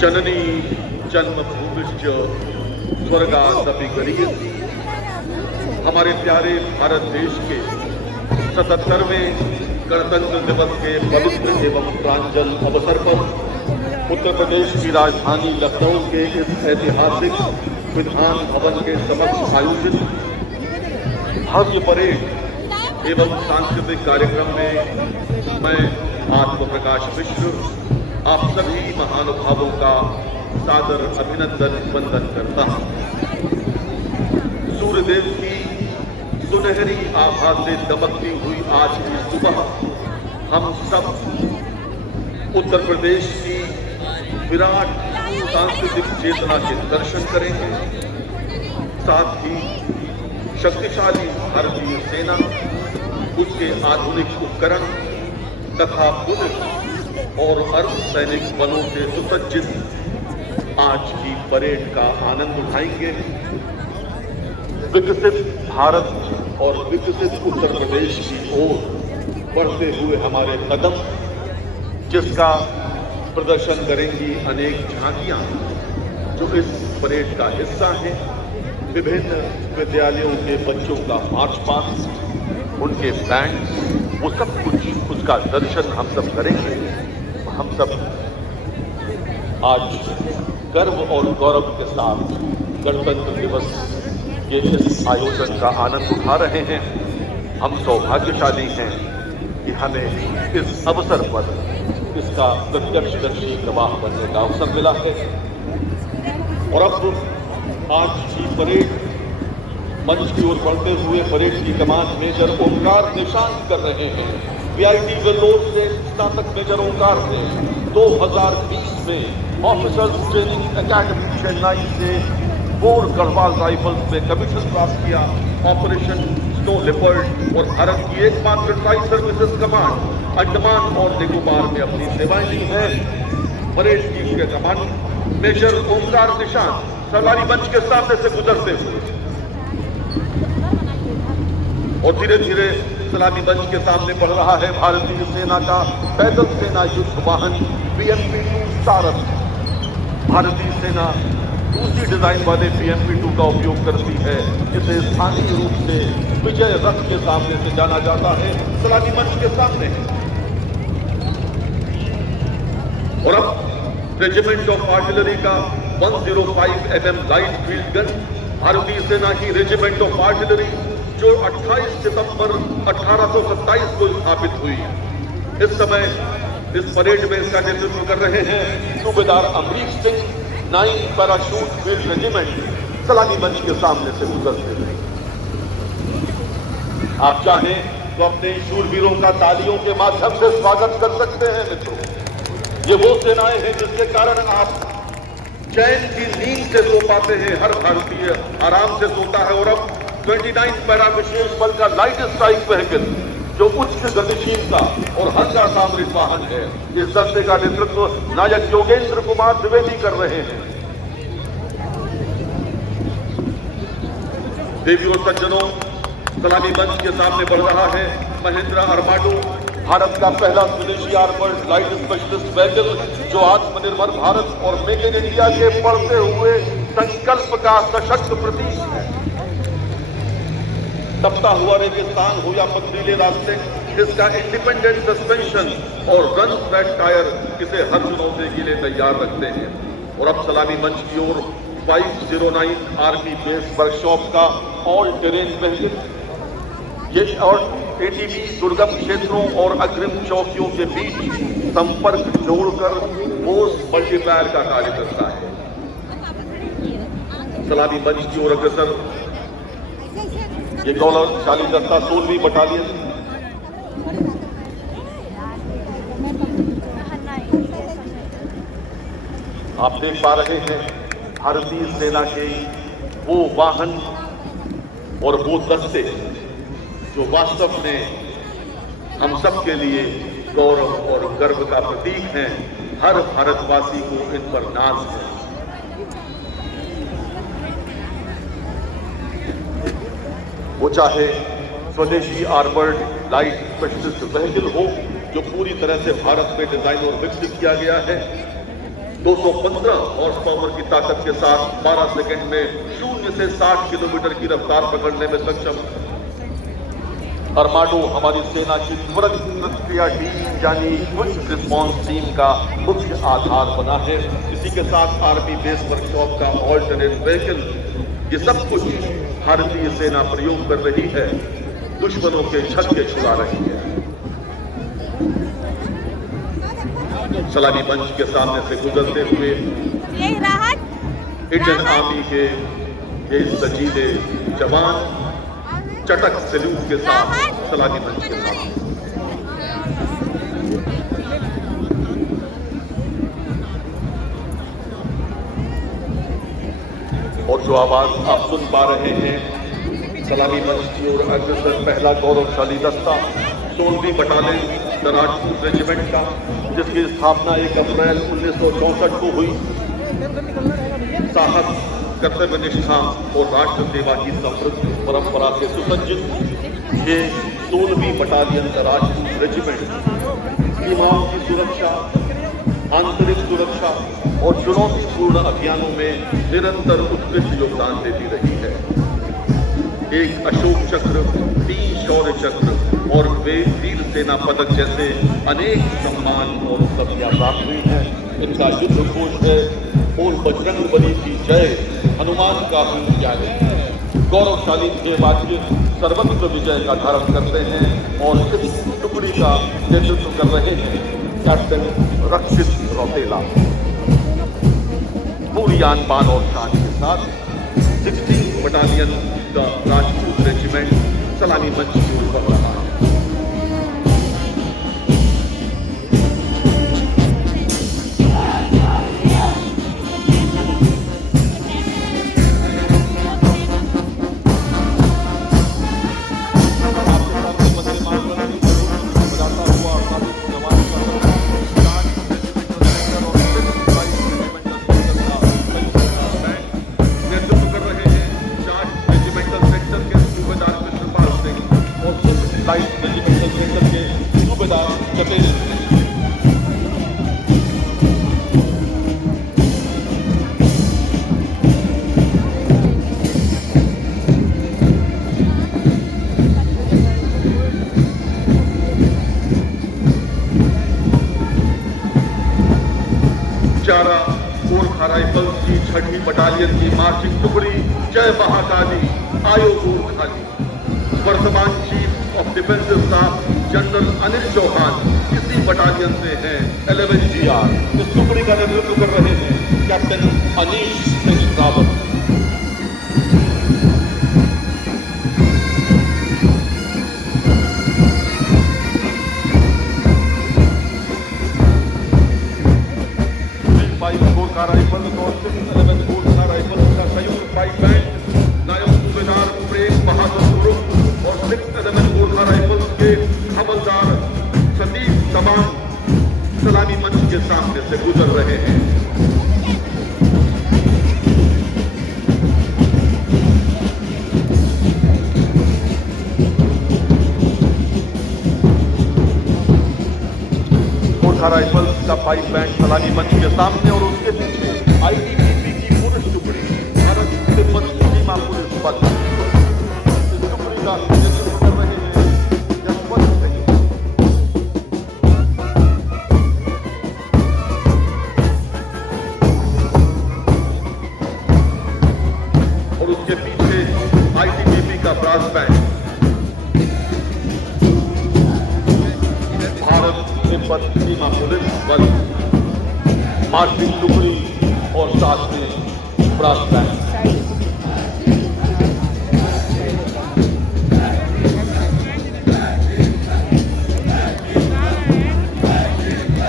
जननी जन्मभूमिश्च स्वर्गादपि गरीयसी। हमारे प्यारे भारत देश के 77वें गणतंत्र दिवस के पवित्र एवं प्रांजल अवसर पर उत्तर प्रदेश की राजधानी लखनऊ के इस ऐतिहासिक विधान भवन के समक्ष आयोजित भव्य परेड एवं सांस्कृतिक कार्यक्रम में मैं आत्म प्रकाश मिश्र आप सभी महानुभावों का सादर अभिनंदन वंदन करता हूं। सूर्यदेव की सुनहरी आभा से दमकती हुई आज की सुबह हम सब उत्तर प्रदेश की विराट सांस्कृतिक चेतना के दर्शन करेंगे। साथ ही शक्तिशाली भारतीय सेना, उसके आधुनिक उपकरण तथा पुलिस और अर्धसैनिक बलों से सुसज्जित आज की परेड का आनंद उठाएंगे। विकसित भारत और विकसित उत्तर प्रदेश की ओर बढ़ते हुए हमारे कदम, जिसका प्रदर्शन करेंगी अनेक झांकियां जो इस परेड का हिस्सा हैं। विभिन्न विद्यालयों के बच्चों का मार्च पास्ट, उनके बैंड, वो सब कुछ उसका दर्शन हम सब करेंगे। हम सब आज गर्व और गौरव के साथ गणतंत्र दिवस के इस आयोजन का आनंद उठा रहे हैं। हम सौभाग्यशाली हैं कि हमें इस अवसर पर इसका प्रत्यक्षदर्शी गवाह बनने का अवसर मिला है। और अब आज की परेड मंच की ओर बढ़ते हुए परेड की कमान मेजर ओंकार निशांत कर रहे हैं। वीआईटी वेल्लोर से स्नातक मेजर ओंकार ने 2020 में ऑफिसर्स ट्रेनिंग एकेडमी चेन्नई से 4 गढ़वाल राइफल्स में कमीशन प्राप्त किया। ऑपरेशन स्नो लेपर्ड और भारत की एकमात्र ट्राई सर्विसेज कमांड अंडमान और निकोबार में अपनी सेवाएं दी हैं। परेड की मुख्य कमान मेजर ओंकार निशांत सलारी मंच के सामने से गुजरते हुए और धीरे धीरे सलामी मंच के सामने बढ़ रहा है भारतीय सेना का पैदल सेना युद्ध वाहन BMP-2 सारस। भारतीय सेना दूसरी डिजाइन वाले BMP-2 का उपयोग करती है, जिसे स्थानीय रूप से विजय रथ के सामने से जाना जाता है, सलामी मंच के सामने। और अब रेजिमेंट ऑफ आर्टिलरी का 105 mm लाइट फील्ड गन, भारतीय सेना की रेजिमेंट ऑफ आर्टिलरी जो 28 सितंबर 1827 को स्थापित हुई। इस समय इस परेड में इसका नेतृत्व कर रहे हैं सूबेदार Amrik Singh, 9 parachute field regiment सलामी मंच के सामने से गुजरते हुए। आप चाहें तो अपने शूरवीरों का तालियों के माध्यम से स्वागत कर सकते हैं। मित्रों, ये वो सेनाएं हैं जिसके कारण आप चैन की नींद से सो पाते हैं। हर भारतीय आराम से सोता है। और अब 29 पैरा विशेष बल का लाइट स्ट्राइक व्हीकल जो उच्च गतिशीलता और हल्का सामरिक वाहन है, इस दस्ते का नेतृत्व नायक योगेंद्र कुमार द्विवेदी कर रहे हैं। देवियों और सज्जनों, सलामी मंच के सामने बढ़ रहा है महिंद्रा आर्माडो, भारत का पहला स्वदेशी आर्मर्ड लाइट स्पेशलिस्ट व्हीकल जो आत्मनिर्भर भारत और मेक इन इंडिया के बढ़ते हुए संकल्प का सशक्त प्रतीक है। तपता हुआ रेगिस्तान हो या पथरीले रास्ते, इसका इंडिपेंडेंट सस्पेंशन और रन फ्लैट टायर इसे हर चुनौती के लिए तैयार रखते हैं। और अब सलामी मंच की ओर 509 आर्मी बेस वर्कशॉप का ऑल टेरेन व्हीकल, ये और ATV दुर्गम क्षेत्रों और अग्रिम चौकियों के बीच संपर्क जोड़कर फोर्स मल्टीप्लायर का कार्य करता है। सलामी मंच की ओर अग्रसर ये गौरवशाली दस्ता 16वीं बटालियन, आप देख पा रहे हैं भारतीय सेना के वो वाहन और वो दस्ते जो वास्तव में हम सब के लिए गौरव और गर्व का प्रतीक हैं। हर भारतवासी को इन पर नाज है। वो चाहे स्वदेशी आर्मर्ड लाइट स्पेशलिस्ट व्हीकल हो जो पूरी तरह से भारत में डिजाइन और विकसित किया गया है, 215 हॉर्स पावर की ताकत के साथ 12 सेकंड में 0 से 60 किलोमीटर की रफ्तार पकड़ने में सक्षम। अरमाडो हमारी सेना की त्वरित प्रतिक्रिया टीम यानी क्विक रिस्पॉन्स टीम का मुख्य आधार बना है। इसी के साथ आर्मी बेस वर्कशॉप का ऑल्टरनेट व्हीकल, ये सब कुछ भारतीय सेना प्रयोग कर रही है, दुश्मनों के छक्के छुड़ा रही है। सलामी मंच के सामने से गुजरते हुए इंडियन आर्मी के ये सजीले जवान चटक सैल्यूट के साथ सलामी मंच के साथ और जो आवाज आप सुन पा रहे हैं, सलामी मंच की ओर अग्रसर पहला गौरवशाली दस्ता 16वीं बटालियन द राजपूत रेजिमेंट का, जिसकी स्थापना 1 अप्रैल 1964 को हुई। साहस, कर्तव्य निष्ठा और राष्ट्र सेवा की समृद्ध परंपरा से सुसज्जित ये 16वीं बटालियन द राजपूत रेजिमेंट सीमाओं की सुरक्षा, आंतरिक सुरक्षा और चुनौतीपूर्ण अभियानों में निरंतर उत्कृष्ट योगदान देती रही है। एक अशोक चक्र, 3 शौर्य चक्र और वीर सेना पदक जैसे अनेक सम्मान और उपलब्धियां प्राप्त हुई हैं। इनका युद्ध घोष है, बोल बजरंगबली की जय, हनुमान का जय। गौरवशाली ध्येय वाक्य सर्वत्र विजय का धारण करते हैं और इस टुकड़ी का नेतृत्व कर रहे हैं कैप्टन रक्षित रौतेला। पूरी आन बान और शान के साथ 16th battalion the Rajput regiment सलामी मंच की ओर बढ़ रहा है। राइफल्स की 6ठी बटालियन की मार्चिंग टुकड़ी जय महाकाली आयो गोरखाली। वर्तमान chief of defence staff general Anil Chauhan इसी बटालियन से हैं। 11 GR इस टुकड़ी का नेतृत्व कर रहे हैं कैप्टन अनीश सिंह रावत। राइफल और 11 गोरखा राइफल का संयुक्त 5 बैंड नायब सूबेदार प्रेम बहादुर और 11 गोरखा राइफल के हवलदार सतीश तमाम सलामी मंच के सामने से गुजर रहे हैं। गोरखा राइफल का 5 बैंड सलामी मंच के सामने और उसके पीछे ITBP की पुरुष टुकड़ी भारत तिब्बत सीमा पुलिस बल इस टुकड़ी का नेतृत्व कर रहे हैं जसवंत सिंह। और उसके पीछे ITBP का ब्रास बैंड भारत तिब्बत सीमा पुलिस बल मार्चिंग टुकड़ी और साथ में ब्रास बैंड।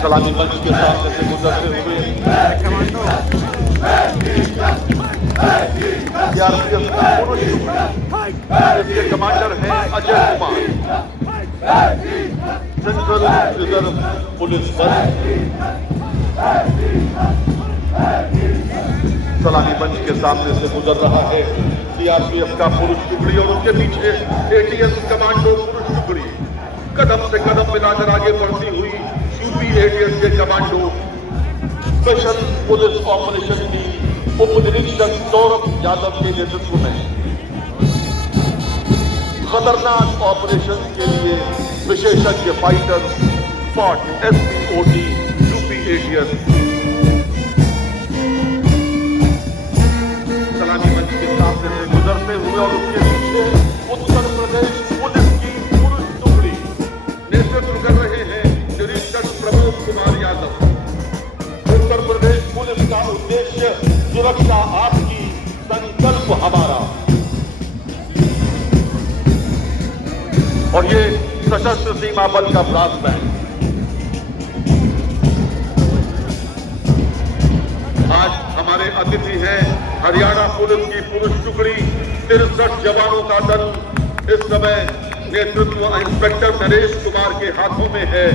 सलामी मंच के सामने से गुजरते हुए सीआरपीएफ का पुरुष टुकड़ी, इसके कमांडर हैं Ajay Kumar. Central reserve police बल सलामी मंच के सामने से गुजर रहा है। सीआरपीएफ का पुरुष टुकड़ी और उसके पीछे ATS कमांडो पुरुष टुकड़ी कदम से कदम मिलाकर आगे बढ़ती हुई यूपी ATS के कमांडो स्पेशल पुलिस ऑपरेशन की उप निरीक्षक सौरभ यादव के नेतृत्व में खतरनाक ऑपरेशन के लिए विशेषज्ञ fighter fought SPOT UP ATS सलामी मंच के सामने से गुजरते हुए और उसके पीछे उत्तर प्रदेश पुलिस की पुरुष टुकड़ी नेतृत्व कर रहे हैं निरीक्षक प्रमोद कुमार यादव। उत्तर प्रदेश पुलिस का उद्देश्य सुरक्षा आपकी, संकल्प हमारा। और ये सशस्त्र सीमा बल का ब्रास बैंड आज हमारे अतिथि हैं हरियाणा पुलिस की पुरुष टुकड़ी 63 जवानों का दल। इस समय नेतृत्व इंस्पेक्टर नरेश कुमार के हाथों में है।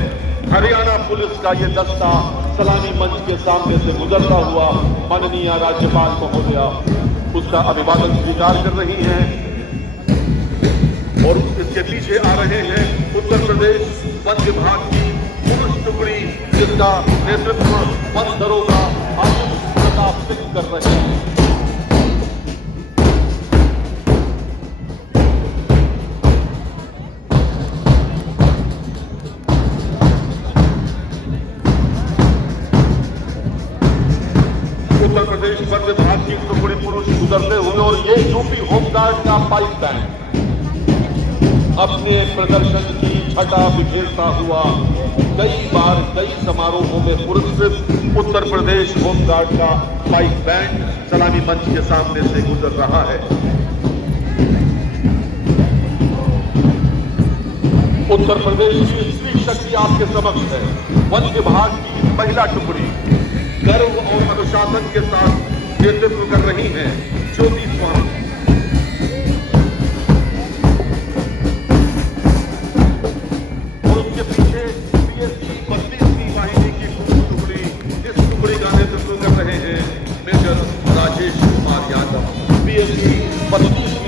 हरियाणा पुलिस का ये दस्ता सलामी मंच के सामने से गुजरता हुआ माननीय राज्यपाल महोदया उसका अभिवादन स्वीकार कर रही हैं और इसके पीछे आ रहे हैं उत्तर प्रदेश वन विभाग की पुरुष टुकड़ी जिसका नेतृत्व वन दरोगा आयुष प्रताप सिंह कर रहे हैं। उत्तर प्रदेश वन विभाग की टुकड़ी पुरुष गुजरते हुए और ये यूपी होमगार्ड का पाइप बैंड अपने प्रदर्शन की छटा बिखेरता हुआ कई बार कई समारोहों में पुरस्कृत उत्तर प्रदेश होमगार्ड का पाइप बैंड सलामी मंच के सामने से गुजर रहा है। उत्तर प्रदेश की स्त्री शक्ति आपके समक्ष है। वन विभाग की महिला टुकड़ी गर्व और अनुशासन के साथ नेतृत्व कर रही हैं ज्योति स्वामी।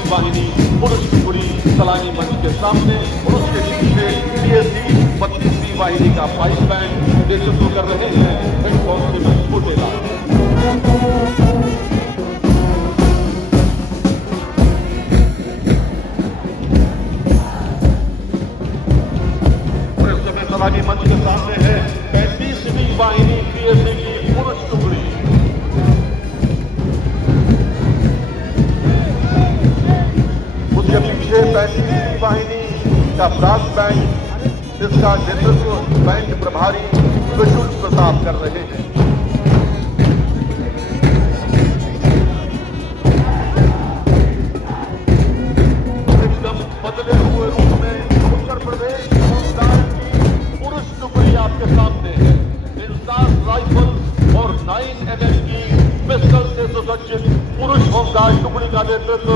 वाहिनी पुरुष टुकड़ी सलामी मंच के सामने और उसके पीछे PSC 32वीं वाहिनी का पाइप बैंड नेतृत्व कर रहे हैं हेड कांस्टेबल छोटेला। और इस समय सलामी मंच के सामने है 35वीं वाहिनी PSC की पुरुष टुकड़ी। उसके पीछे 35वीं वाहिनी का ब्रास बैंड जिसका नेतृत्व बैंड प्रभारी विशुल प्रताप कर रहे हैं। एकदम बदले हुए रूप में उत्तर प्रदेश होमगार्ड की पुरुष टुकड़ी आपके सामने है। इंसास राइफल और 9mm की पिस्टल से सुसज्जित पुरुष होमगार्ड टुकड़ी का नेतृत्व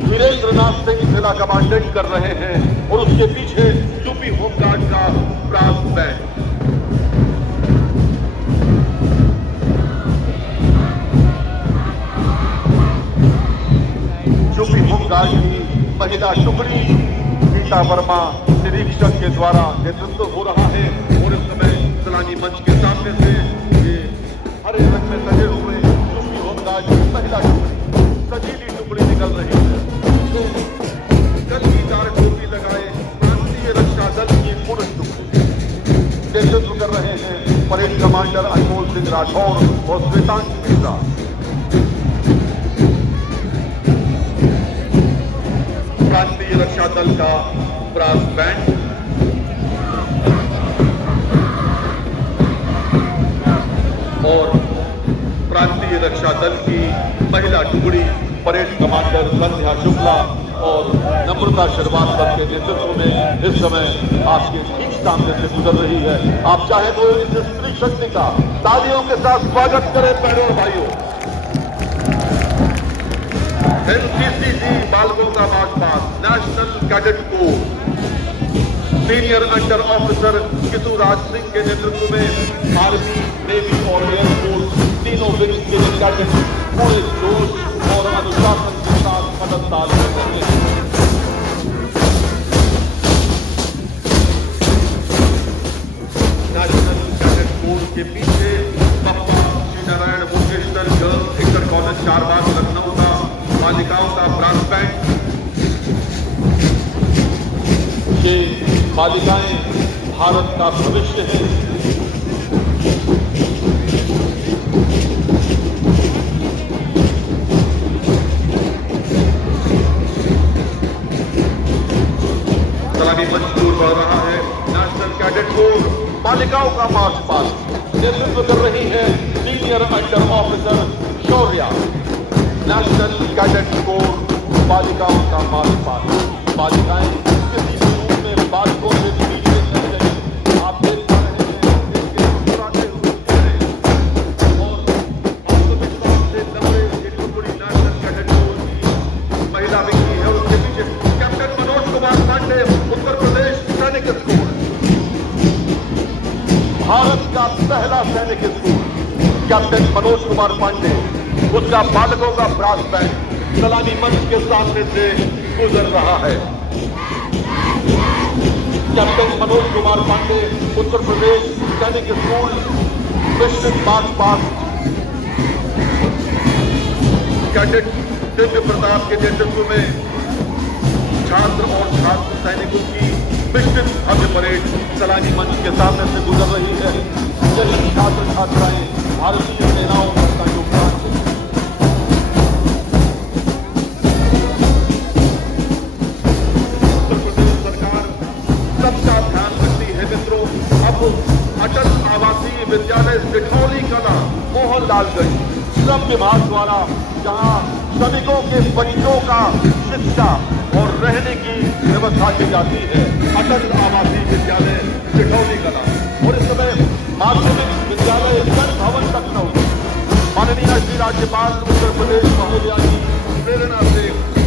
वीरेंद्र नाथ सिंह जिला कमांडेंट कर रहे हैं और उसके पीछे यूपी होमगार्ड का ब्रास बैंड। यूपी होमगार्ड की महिला टुकड़ी गीता वर्मा निरीक्षक के द्वारा नेतृत्व हो रहा है और इस समय सलामी मंच के सामने से ये हरे रंग में सजे हुए यूपी होमगार्ड की महिला टुकड़ी सजीली टुकड़ी निकल रही है। टोपी लगाए प्रांतीय रक्षा दल की पुरुष टुकड़ी नेतृत्व कर रहे हैं परेड कमांडर अनमोल सिंह राठौर और श्वेतांश मिश्रा। प्रांतीय रक्षा दल का ब्रास बैंड और प्रांतीय रक्षा दल की महिला टुकड़ी परेड कमांडर संध्या शुक्ला और नम्रता श्रीवास्तव के नेतृत्व में इस समय आपके ठीक सामने से गुजर रही है। आप चाहे तो इस स्त्री शक्ति का तालियों के साथ स्वागत करें बहनों भाइयों। NCCC बालकों का march past national cadet corps senior under officer Kishoraj Singh के नेतृत्व में आर्मी, नेवी और एयरफोर्स तीनों विंग्स के कैडेट पूरे जोश और अनुशासन के साथ कदम डाल रहे हैं। नेशनल कैडेट कोर के पीछे बालिकाएं भारत का भविष्य है। सलामी मंच की ओर बढ़ रहा है नेशनल कैडेट कोर बालिकाओं का मार्च पास्ट। नेतृत्व कर रही है senior under officer Shaurya. National cadet core बालिकाओं का मार्च पास्ट। बालिकाएं किसी भी रूप में बालिकों से पीछे नहीं रही। आप देख पा रहे हैं इनके मुस्कुराते हुए चेहरे और आत्मविश्वास से लबरे ये टुकड़ी नेशनल कैडेट कोर की महिला विंग है। उसके पीछे कैप्टन मनोज कुमार पांडे, उत्तर प्रदेश सैनिक स्कूल, भारत का पहला सैनिक स्कूल। कैप्टन मनोज कुमार पांडे, उसका बालकों का ब्रास बैंड सलामी मंच के सामने से गुजर रहा है। कैप्टन मनोज कुमार पांडे, उत्तर प्रदेश सैनिक school, mission march past. Cadet Divya Pratap के नेतृत्व में छात्र और छात्र सैनिकों की मिशन भव्य परेड सलामी मंच के सामने से गुजर रही है। यही छात्र छात्राएं भारतीय सेनाओं का योगदान है। सबका ध्यान रखती है मित्रों। अब अटल आवासीय विद्यालय सिठौली कला मोहनलालगंज श्रम विभाग द्वारा जहां श्रमिकों के बच्चों का शिक्षा और रहने की व्यवस्था की जाती है, अटल आवासीय विद्यालय सिठौली कला। और इस समय माध्यमिक विद्यालय गण भवन लखनऊ माननीय श्री राज्यपाल उत्तर प्रदेश महोदया की प्रेरणा से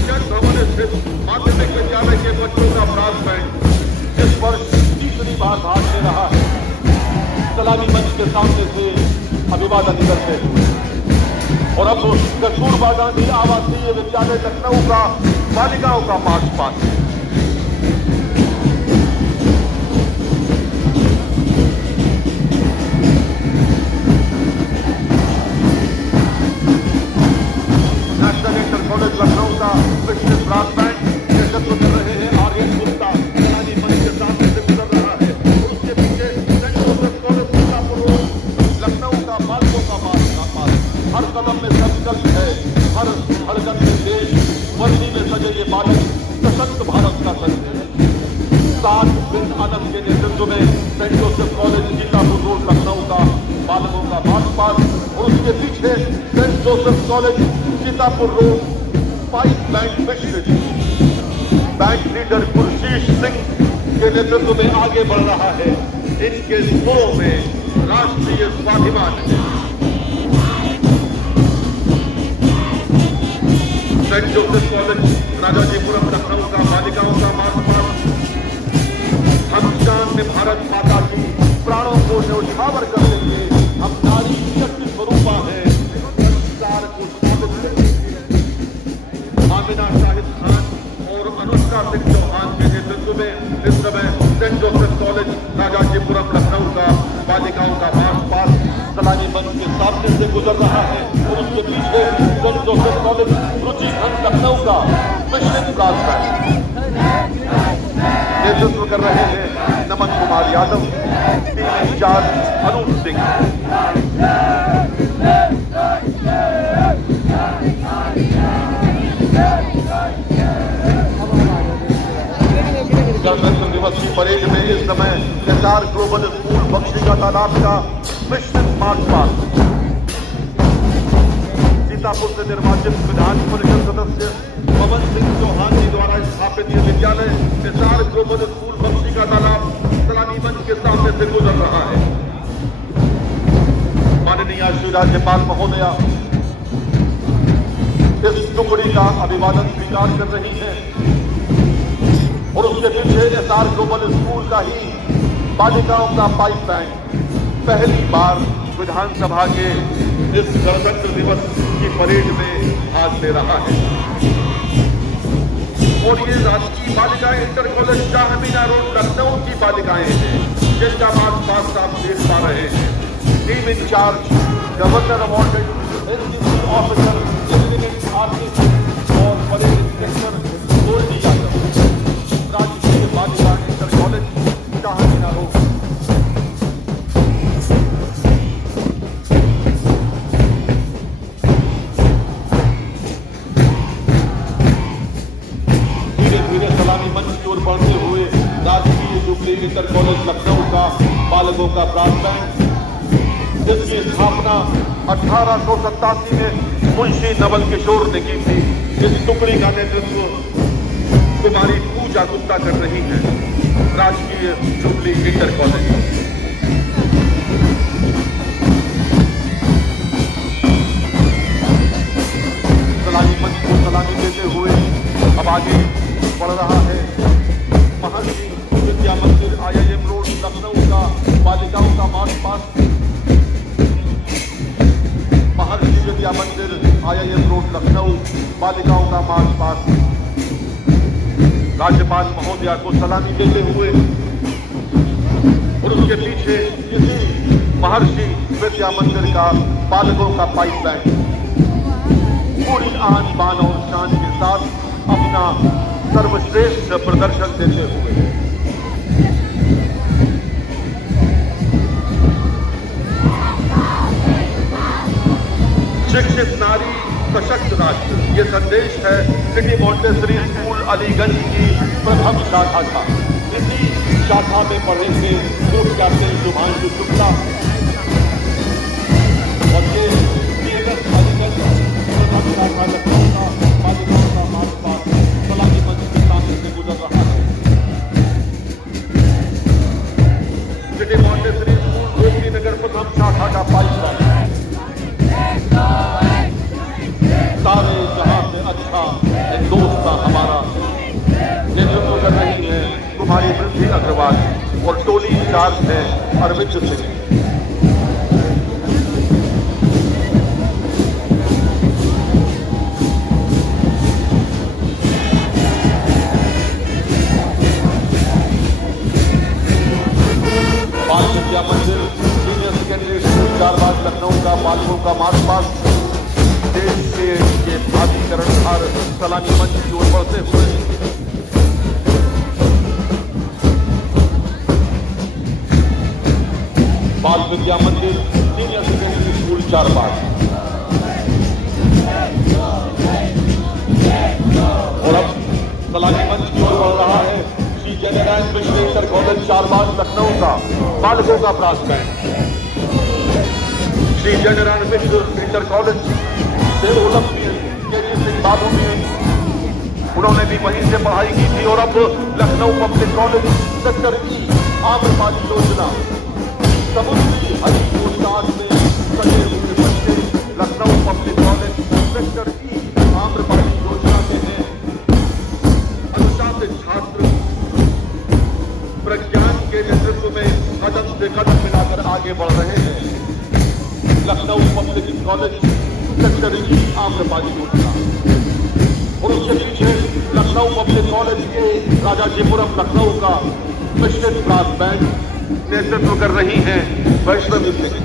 गण भवन स्थित माध्यमिक विद्यालय के बच्चों का ब्रास बैंड इस वर्ष तीसरी बार भाग ले रहा है। सलामी मंच के सामने से अभिवादन करते हुए और अब कस्तूरबा गांधी आवासीय विद्यालय लखनऊ का बालिकाओं का march past. National inter college Lucknow का विशेष ब्रास बैंड नेतृत्व कर रहे हैं आर्यन गुप्ता। हर कदम में संकल्प है, हर धड़कन में देश, वर्दी में सजे ये बालक सशक्त भारत का संदेश। साथ बिन आनंद के नेतृत्व में Saint Joseph college Sitapur road Lucknow का बालकों का मार्च पास्ट और उसके पीछे Saint Joseph college Sitapur road pipe band मिश्रित बैंक लीडर गुरशीष सिंह के नेतृत्व में आगे बढ़ रहा है। इनके सुरों में राष्ट्रीय स्वाभिमान है। Saint Joseph college Rajajipuram Lucknow का बालिकाओं का मार्च पास्ट। हम जान में भारत माता की प्राणों को न्यौछावर कर देंगे। हम नारी शक्ति स्वरूपा है। संस्कार को स्वागत करेंगे। आमिना शाहिद खान और अनुष्का सिंह चौहान के नेतृत्व में इस समय Saint Joseph college Rajajipuram Lucknow का बालिकाओं का मार्च पास्ट सलामी मंच के सामने से गुजर रहा है और उसके पीछे Saint Joseph college Ruchikhand Lucknow का मिशन ब्रास बैंड नेतृत्व कर रहे हैं नमन कुमार यादव, टीम इंचार्ज अनूप सिंह। गणतंत्र दिवस की परेड में इस समय एसआर ग्लोबल स्कूल बख्शी तालाब का मिशन मार्च पास्ट। सीतापुर से निर्वाचित विधान परिषद सदस्य पवन सिंह चौहान जी द्वारा स्थापित यह विद्यालय एसआर ग्लोबल स्कूल बख्शी का तालाब सलामी मंच के सामने से गुजर रहा है। माननीय श्री राज्यपाल महोदया इस टुकड़ी का अभिवादन स्वीकार कर रही है और उसके पीछे एसआर ग्लोबल स्कूल का ही बालिकाओं का पाइप बैंड पहली बार विधानसभा के इस गणतंत्र दिवस की परेड में भाग ले रहा है। और ये राष्ट्रीय बालिकाएं इंटर कॉलेज शाहमीना रोड लखनऊ की बालिकाएं हैं जिनका मार्च पास्ट आप देख पा रहे हैं। Team in charge governor awarded SDC officer lieutenant RK और परेड इंस्पेक्टर गोल्डी यादव। राजकीय बालिका inter college inter college Lucknow का बालकों का ब्रास बैंड, जिसकी स्थापना 1887 में मुंशी नवल किशोर ने की थी। इस टुकड़ी का नेतृत्व कुमारी पूजा गुप्ता कर रही है। राजकीय जुबली इंटर कॉलेज। सलामी मंच को सलामी देते हुए अब आगे बढ़ रहा है महर्षि विद्या मंदिर IIM रोड लखनऊ का बालिकाओं का मार्च पास्ट। महर्षि विद्या मंदिर IIM रोड लखनऊ बालिकाओं का मार्च पास्ट। राज्यपाल महोदया को सलामी देते हुए और उसके पीछे इसी महर्षि विद्या मंदिर का बालकों का पाइप बैंड पूरी आन बान और शान के साथ अपना सर्वश्रेष्ठ प्रदर्शन देते हुए शिक्षित नारी सशक्त राष्ट्र, ये संदेश है सिटी मॉन्टेसरी स्कूल अलीगंज की प्रथम शाखा का। इसी शाखा में पढ़े थे ग्रुप कैप्टन शुभांशु शुक्ला और ये अलीगंज प्रथम शाखा लखनऊ का बालिकाओं का मार्च पास्ट सलामी मंच के सामने से गुजर रहा है। City Montessori school Gomti Nagar प्रथम शाखा का पाइप सारे जहां से अच्छा एक दोस्त का हमारा नेतृत्व कर रही है कुमारी वृद्धि अग्रवाल और टोली इंचार्ज है अरविंद सिंह। बाल विद्या मंदिर senior secondary school Charbagh Lucknow का बालकों का मार्च पास्ट देश के प्राधिकरण और सलामी मंच की ओर बढ़ते हुए बाल विद्या मंदिर सीनियर सेकेंडरी स्कूल चारबाग और अब सलामी मंच की ओर बढ़ रहा है श्री जयनारायण मिश्र इंटर कॉलेज चारबाग लखनऊ का बालकों का ब्रास बैंड। श्री जयनारायण मिश्र इंटर कॉलेज से ओलंपियन केजी सिंह बाबू में उन्होंने भी वहीं से पढ़ाई की थी और अब लखनऊ पब्लिक कॉलेज सेक्टर ई आम्रपाली योजना समुद्री हरी कोस्टान में सजे हुए बच्चे लखनऊ पब्लिक कॉलेज सेक्टर ई आम्रपाली योजना के हैं अनुशासित छात्र प्रज्ञान के नेतृत्व में कदम से कदम मिलाकर आगे बढ़ रहे हैं। लखनऊ पब्लिक कॉलेज सेक्टर ई आम्रपाली योजना और उसके पीछे लखनऊ पब्लिक कॉलेज के राजाजीपुरम लखनऊ का मिश्रित ब्रास बैंड नेतृत्व कर रही हैं वैष्णवी सिंह।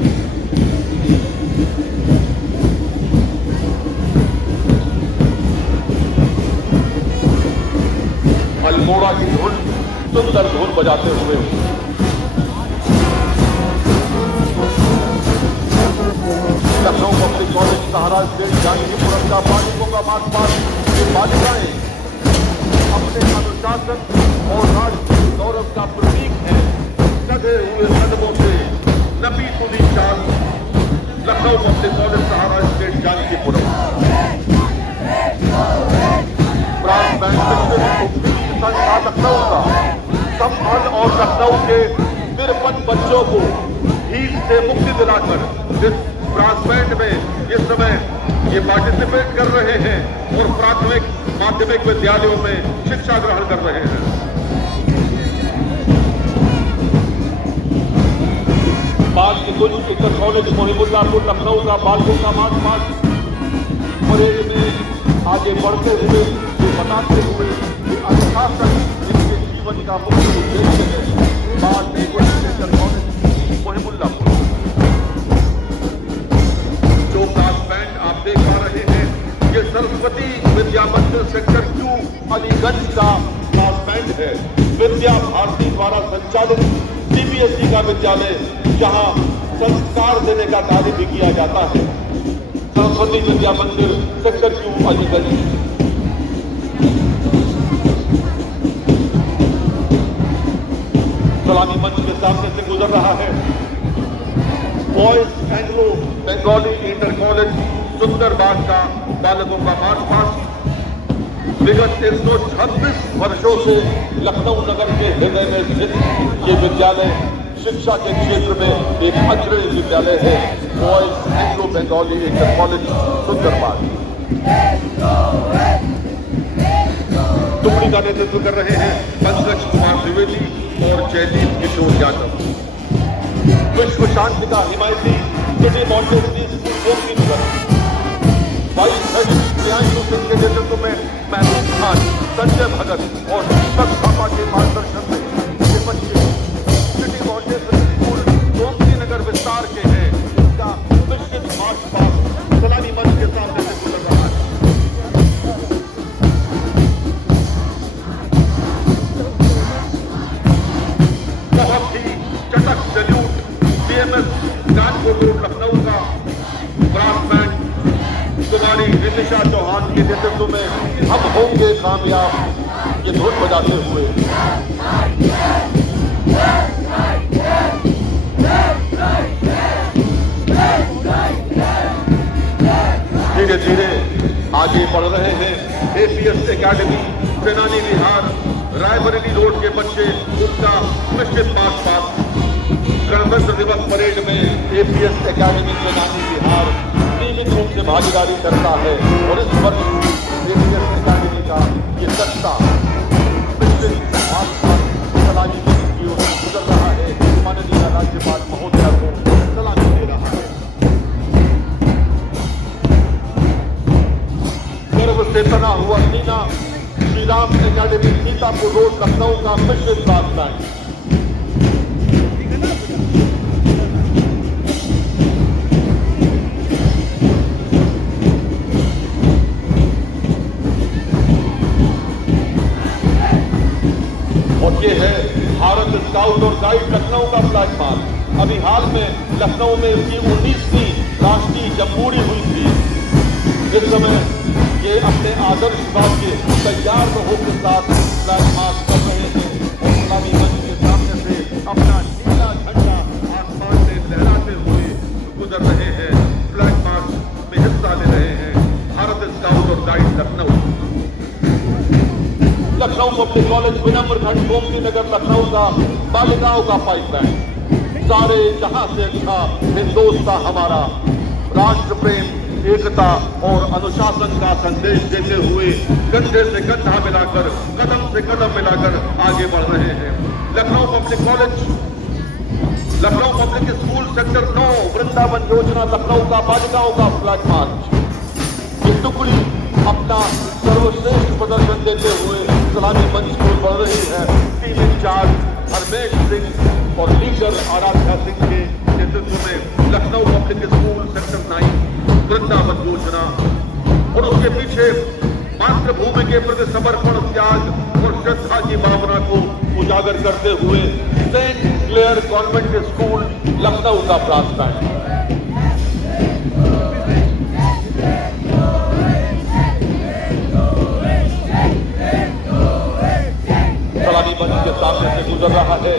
अल्मोड़ा की धुन सुंदर धुन बजाते हुए लखनऊ पब्लिक कॉलेज सहारा स्टेट जानकीपुरम का बालिकों का मार्च पास्ट। ये बालिकाएं अपने अनुशासन और राष्ट्रीय गौरव का प्रतीक है। सधे हुए कदमों से नपी तुली चाल लखनऊ पब्लिक कॉलेज सहारा स्टेट जानकीपुरम ब्रास बैंड संस्था लखनऊ का संभल और लखनऊ के 53 बच्चों को हीट से मुक्ति दिलाकर इस ब्रास बैंड में इस समय ये पार्टिसिपेट कर रहे हैं और प्राथमिक माध्यमिक विद्यालयों में शिक्षा ग्रहण कर रहे हैं। बाल इंटर कॉलेज मोहिबुल्लापुर लखनऊ का बालकों का मार्च पास्ट परेड में आगे बढ़ते हुए ये बताते हुए कि अनुशासन इनके जीवन का मुख्य उद्देश्य है। बाल इंटर कॉलेज मोहिबुल्लापुर जो ब्रास बैंड आप देख पा रहे हैं ये सरस्वती विद्या मंदिर सेक्टर क्यू अलीगंज का ब्रास बैंड है। विद्या भारती द्वारा संचालित CBSE का विद्यालय जहां संस्कार देने का कार्य भी किया जाता है। सरस्वती विद्या मंदिर सेक्टर क्यू अलीगंज। सलामी मंच के सामने से गुजर रहा है boys Anglo Bengali inter college Sundarbagh का बालकों का मार्च पास्ट। विगत 126 वर्षों से लखनऊ नगर के हृदय में स्थित ये विद्यालय शिक्षा के क्षेत्र में एक अग्रणी विद्यालय है। Boys Anglo Bengali inter college Sundarbagh टुकड़ी का नेतृत्व कर रहे हैं पंकज कुमार द्विवेदी और जयदीप किशोर यादव। विश्व शांति का हिमायती city Montessori school Gomtinagar vice head Priyanshu Singh के नेतृत्व में महबूब खान, संजय भगत और दीपक थापा के मार्गदर्शन में ये बच्चे सिटी मॉन्टेसरी स्कूल गोमतीनगर विस्तार के हैं। इसका विस्तृत मार्च पास्ट सलामी मंच के सामने से गुजर रहा है। बहुत ही चटक salute BMS Kanpur road Lucknow का ब्रास बैंड कुमारी रितिशा चौहान के नेतृत्व में हम होंगे कामयाब ये धुन बजाते हुए धीरे धीरे आगे बढ़ रहे हैं। एपीएस एकेडमी सेनानी विहार रायबरेली रोड के बच्चे उनका निश्चित मार्च पास्ट। गणतंत्र दिवस परेड में एपीएस एकेडमी सेनानी विहार नियमित रूप से भागीदारी करता है और इस वर्ष एपीएस एकेडमी का ये सस्ता निश्चित मार्च पास्ट सलामी की ओर गुजर रहा है। माननीय राज्यपाल महोदया को सलामी दे रहा है। गर्व से तना हुआ सीना श्री राम एकेडमी सीतापुर रोड लखनऊ का मिश्रित ब्रास बैंड। और ये है भारत स्काउट और गाइड लखनऊ का फ्लैग मार्च। अभी हाल में लखनऊ में इसकी 19वीं राष्ट्रीय जम्बूरी हुई थी। इस समय ये अपने आदर्श वाक्य तैयार रहो के साथ फ्लैग मार्च कर रहे हैं और सलामी मंच के सामने से अपना नीला झंडा आसमान में लहराते हुए गुजर रहे हैं। फ्लैग मार्च में हिस्सा ले रहे हैं भारत स्काउट और guide Lucknow. Lucknow public college विनम्र खंड गोमतीनगर लखनऊ का बालिकाओं का पाइप बैंड। सारे जहां से अच्छा हिंदुस्तान हमारा राष्ट्र प्रेम एकता और अनुशासन का संदेश देते हुए कंधे से कंधा मिलाकर कदम से कदम मिलाकर आगे बढ़ रहे हैं। Lucknow public college Lucknow public school sector 9 Vrindavan योजना लखनऊ का बालिकाओं का फ्लैग मार्च। ये टुकड़ी अपना सर्वश्रेष्ठ प्रदर्शन देते हुए सलामी मंच को बढ़ रही है। टीम इंचार्ज हरमेश सिंह और लीडर आराध्या सिंह के नेतृत्व में Lucknow public school sector 9 Vrindavan योजना और उसके पीछे मातृभूमि के प्रति समर्पण, त्याग और श्रद्धा की भावना को उजागर करते हुए Saint Clare convent school Lucknow का ब्रास बैंड। सलामी मंच के सामने से गुजर रहा है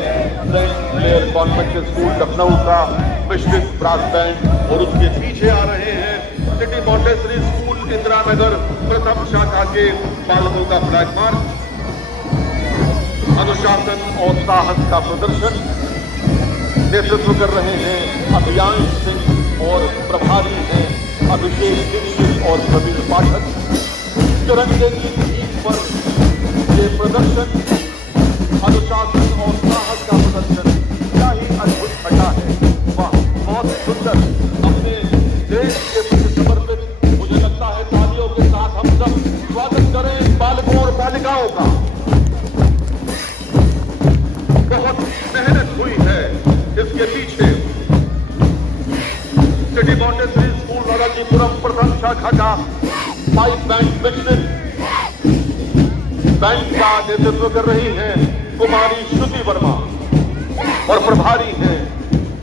Saint Clare convent school Lucknow का मिश्रित ब्रास बैंड और उसके पीछे आ रहे हैं city Montessori school Indira Nagar प्रथम शाखा के बालकों का फ्लैग मार्च। अनुशासन और साहस का प्रदर्शन नेतृत्व कर रहे हैं अभियांश सिंह और प्रभारी हैं अभिषेक दीक्षित और प्रवीण पाठक। तिरंगे की पीठ पर ये प्रदर्शन अनुशासन और साहस का प्रदर्शन क्या ही अद्भुत घटा है। वाह, बहुत ही सुंदर। अपने देश के प्रति समर्पित मुझे लगता है तालियों के साथ हम सब स्वागत करें बालकों और बालिकाओं का। बहुत मेहनत हुई है इसके पीछे। सिटी मॉन्टेसरी स्कूल नाराजीपुरम प्रथम शाखा का पाइप बैंड मिश्रित बैंक का नेतृत्व कर रही है कुमारी श्रुति वर्मा और प्रभारी है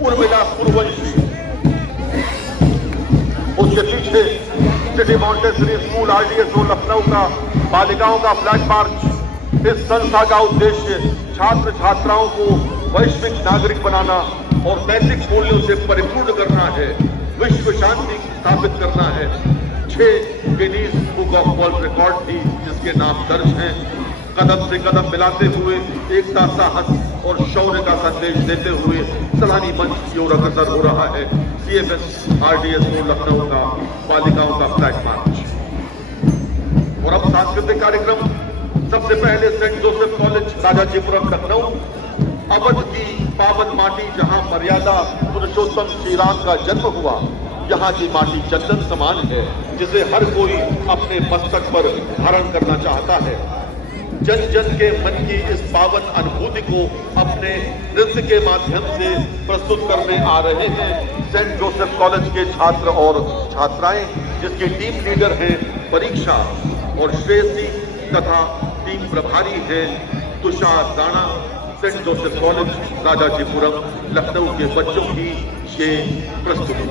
उर्मिला सूर्यवंशी। उसके पीछे city Montessori school RDSO Lucknow का बालिकाओं का फ्लैग मार्च। इस संस्था का उद्देश्य छात्र छात्राओं को वैश्विक नागरिक बनाना और नैतिक मूल्यों से परिपूर्ण करना है, विश्व शांति स्थापित करना है। 6 Guinness book of world record भी जिसके नाम दर्ज हैं। कदम से कदम मिलाते हुए एकता, साहस और शौर्य का संदेश देते हुए सलानी मंच की ओर अग्रसर हो रहा है CMS RDSO लखनऊ का बालिकाओं का फ्लैग मार्च। और अब सांस्कृतिक कार्यक्रम। सबसे पहले Saint Joseph college Rajajipuram Lucknow, Awadh की पावन माटी जहां मर्यादा पुरुषोत्तम श्री राम का जन्म हुआ, यहाँ की माटी चंदन समान है जिसे हर कोई अपने मस्तक पर धारण करना चाहता है। जन जन के मन की इस पावन अनुभूति को अपने नृत्य के माध्यम से प्रस्तुत करने आ रहे हैं सेंट जोसेफ कॉलेज के छात्र और छात्राएं, जिसकी टीम लीडर हैं परीक्षा और श्रेयसी तथा टीम प्रभारी है Tushar Rana. Saint Joseph college Rajajipuram Lucknow के बच्चों की ये प्रस्तुति।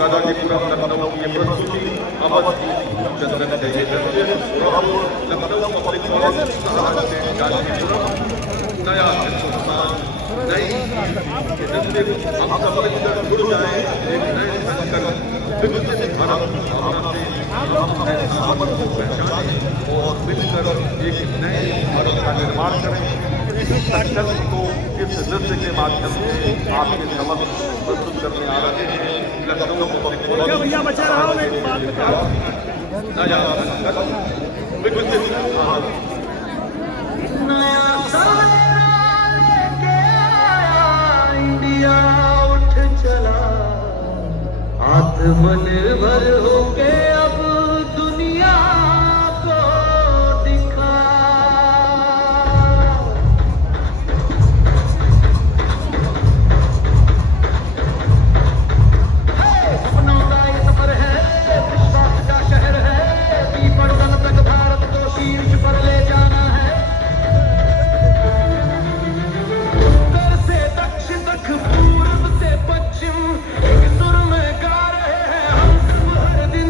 राजाजीपुरम लखनऊ की प्रस्तुति अवध की चंदन जय लखनऊ पब्लिक कॉलेज राजाजीपुरम नया हिंदुस्तान नई हम सब मिलकर जुड़ जाए एक नए संकल्प विकसित भारत भावना से हम अपने सामर्थ्य को पहचानें और मिलकर एक नए भारत का निर्माण करें। इस संकल्प को इस नृत्य के माध्यम से आपके समक्ष प्रस्तुत करने आ रहे हैं लखनऊ पब्लिक कॉलेज भैया बचा रहा हूं मैं बात में नया संकल्प विकसित भारत। नया सवेरा लेके आया इंडिया उठ चला, आत्मनिर्भर होके अब दुनिया को दिखा। सपनों का ये सफर है, विश्वास का शहर है, पीपल तल तक भारत को शीर्ष पर ले जाना है। उत्तर से दक्षिण तक, पूर्व से पश्चिम, एक सुर में गा रहे हैं हम सब हर दिन।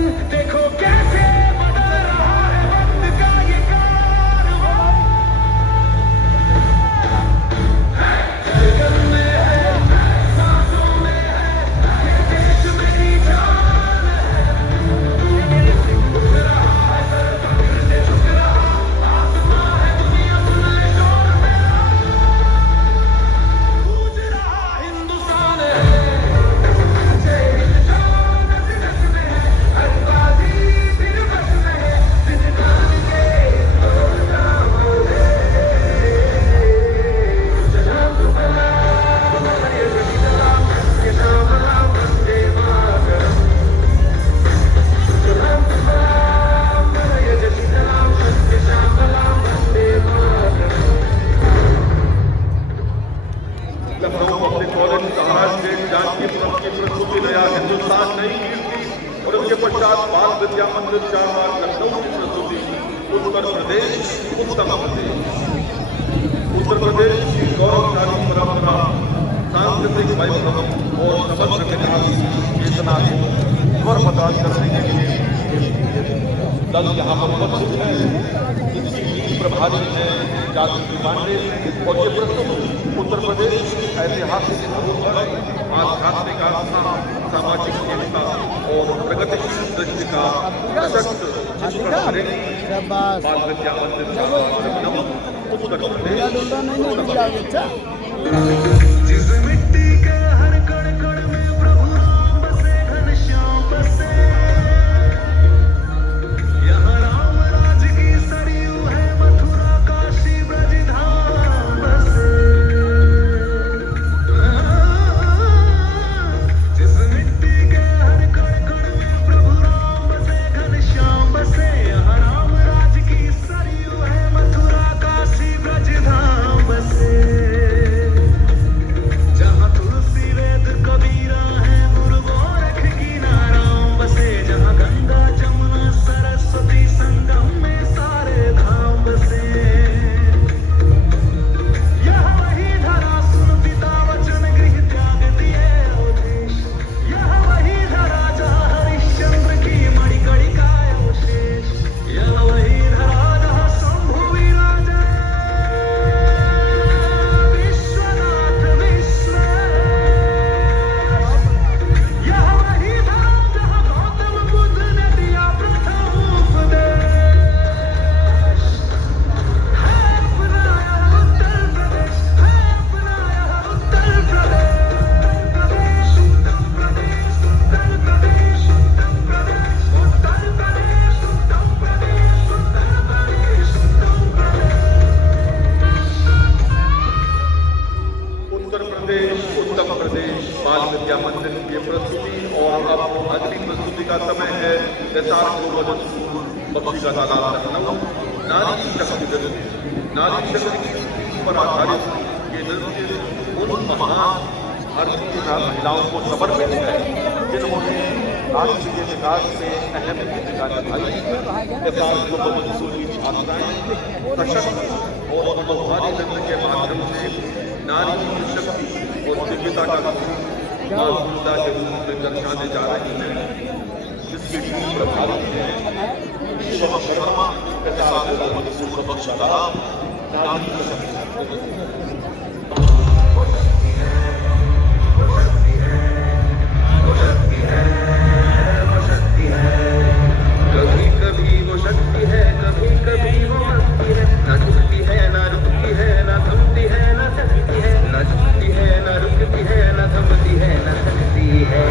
विद्या मंदिर चारबाग लखनऊ की प्रस्तुति उत्तर प्रदेश उत्तम प्रदेश। उत्तर प्रदेश की गौरवशाली परंपरा, सांस्कृतिक वैभव और समग्र विकास चेतना को स्वर प्रदान करने के लिए दल यहाँ पर उपस्थित है। इसकी नीति प्रभारी है जागृति पांडे और ये प्रस्तुत उत्तर प्रदेश की ऐतिहासिक धरोहर, आध्यात्मिक आस्था, सामाजिक एकता और प्रगतिशील दृष्टि का सशक्त चित्रण करेगी। बाल विद्या मंदिर लखनऊ उत्तर प्रदेश। जिस मिट्टी के हर कण कण में प्रभु राम बसे, घनश्याम बसे, यहाँ राम राज की सरयू है, मथुरा काशी ब्रज धाम बसे। जिस मिट्टी के हर कण कण में प्रभु राम बसे, घनश्याम बसे, यहाँ राम राज की सरयू है, मथुरा काशी ब्रज धाम बसे। जहाँ तुलसी वेद कबीरा है, गुरु गोरख की नाराम बसे, जहाँ गंगा जमुना सरस्वती संगम में सारे धाम बसे। यह वही धरा सुन पिता वचन गृह त्याग दिए अवधेश, यह वही धरा जहाँ हरिश्चंद्र की मणिकड़ी का अवशेष, यह वही धरा जहाँ शंभु विराजे विश्वनाथ विश्वेश, यह वही धरा जहाँ गौतम बुद्ध ने दिया प्रथम उपदेश। है अपना यह उत्तर प्रदेश, है अपना यह उत्तर प्रदेश, उत्तम प्रदेश, उत्तर प्रदेश, उत्तम प्रदेश, उत्तर प्रदेश, उत्तम प्रदेश, उत्तर प्रदेश, उत्तम प्रदेश। उत्तर प्रदेश उत्तम प्रदेश बाल विद्या मंदिर की प्रस्तुति। और अब अगली प्रस्तुति का समय है यथार्थ गोवर्धन स्कूल बख्शी का तालाब लखनऊ। नारी शक्ति नृत्य, नारी शक्ति पर आधारित ये नृत्य उन महान भारतीय महिलाओं को समर्पित है जिन्होंने राष्ट्र के विकास में अहम भूमिका निभाई। यथार्थ गोवर्धन स्कूल की छात्राएं सशक्त और मनोहारी नृत्य के माध्यम से नारी की शक्ति और दिव्यता का मानवता के रूप में दर्शाने जा रही है। जिसकी टीम प्रभारी है शिव शर्मा के साथ बख्शा नारी की शक्ति। कभी कभी वो शक्ति है, कभी कभी वो मस्ती है, ना झुकती है ना रुकती है, ना थमती है ना थकती है, ना झुकती है ना रुकती है, ना थमती है ना थकती है।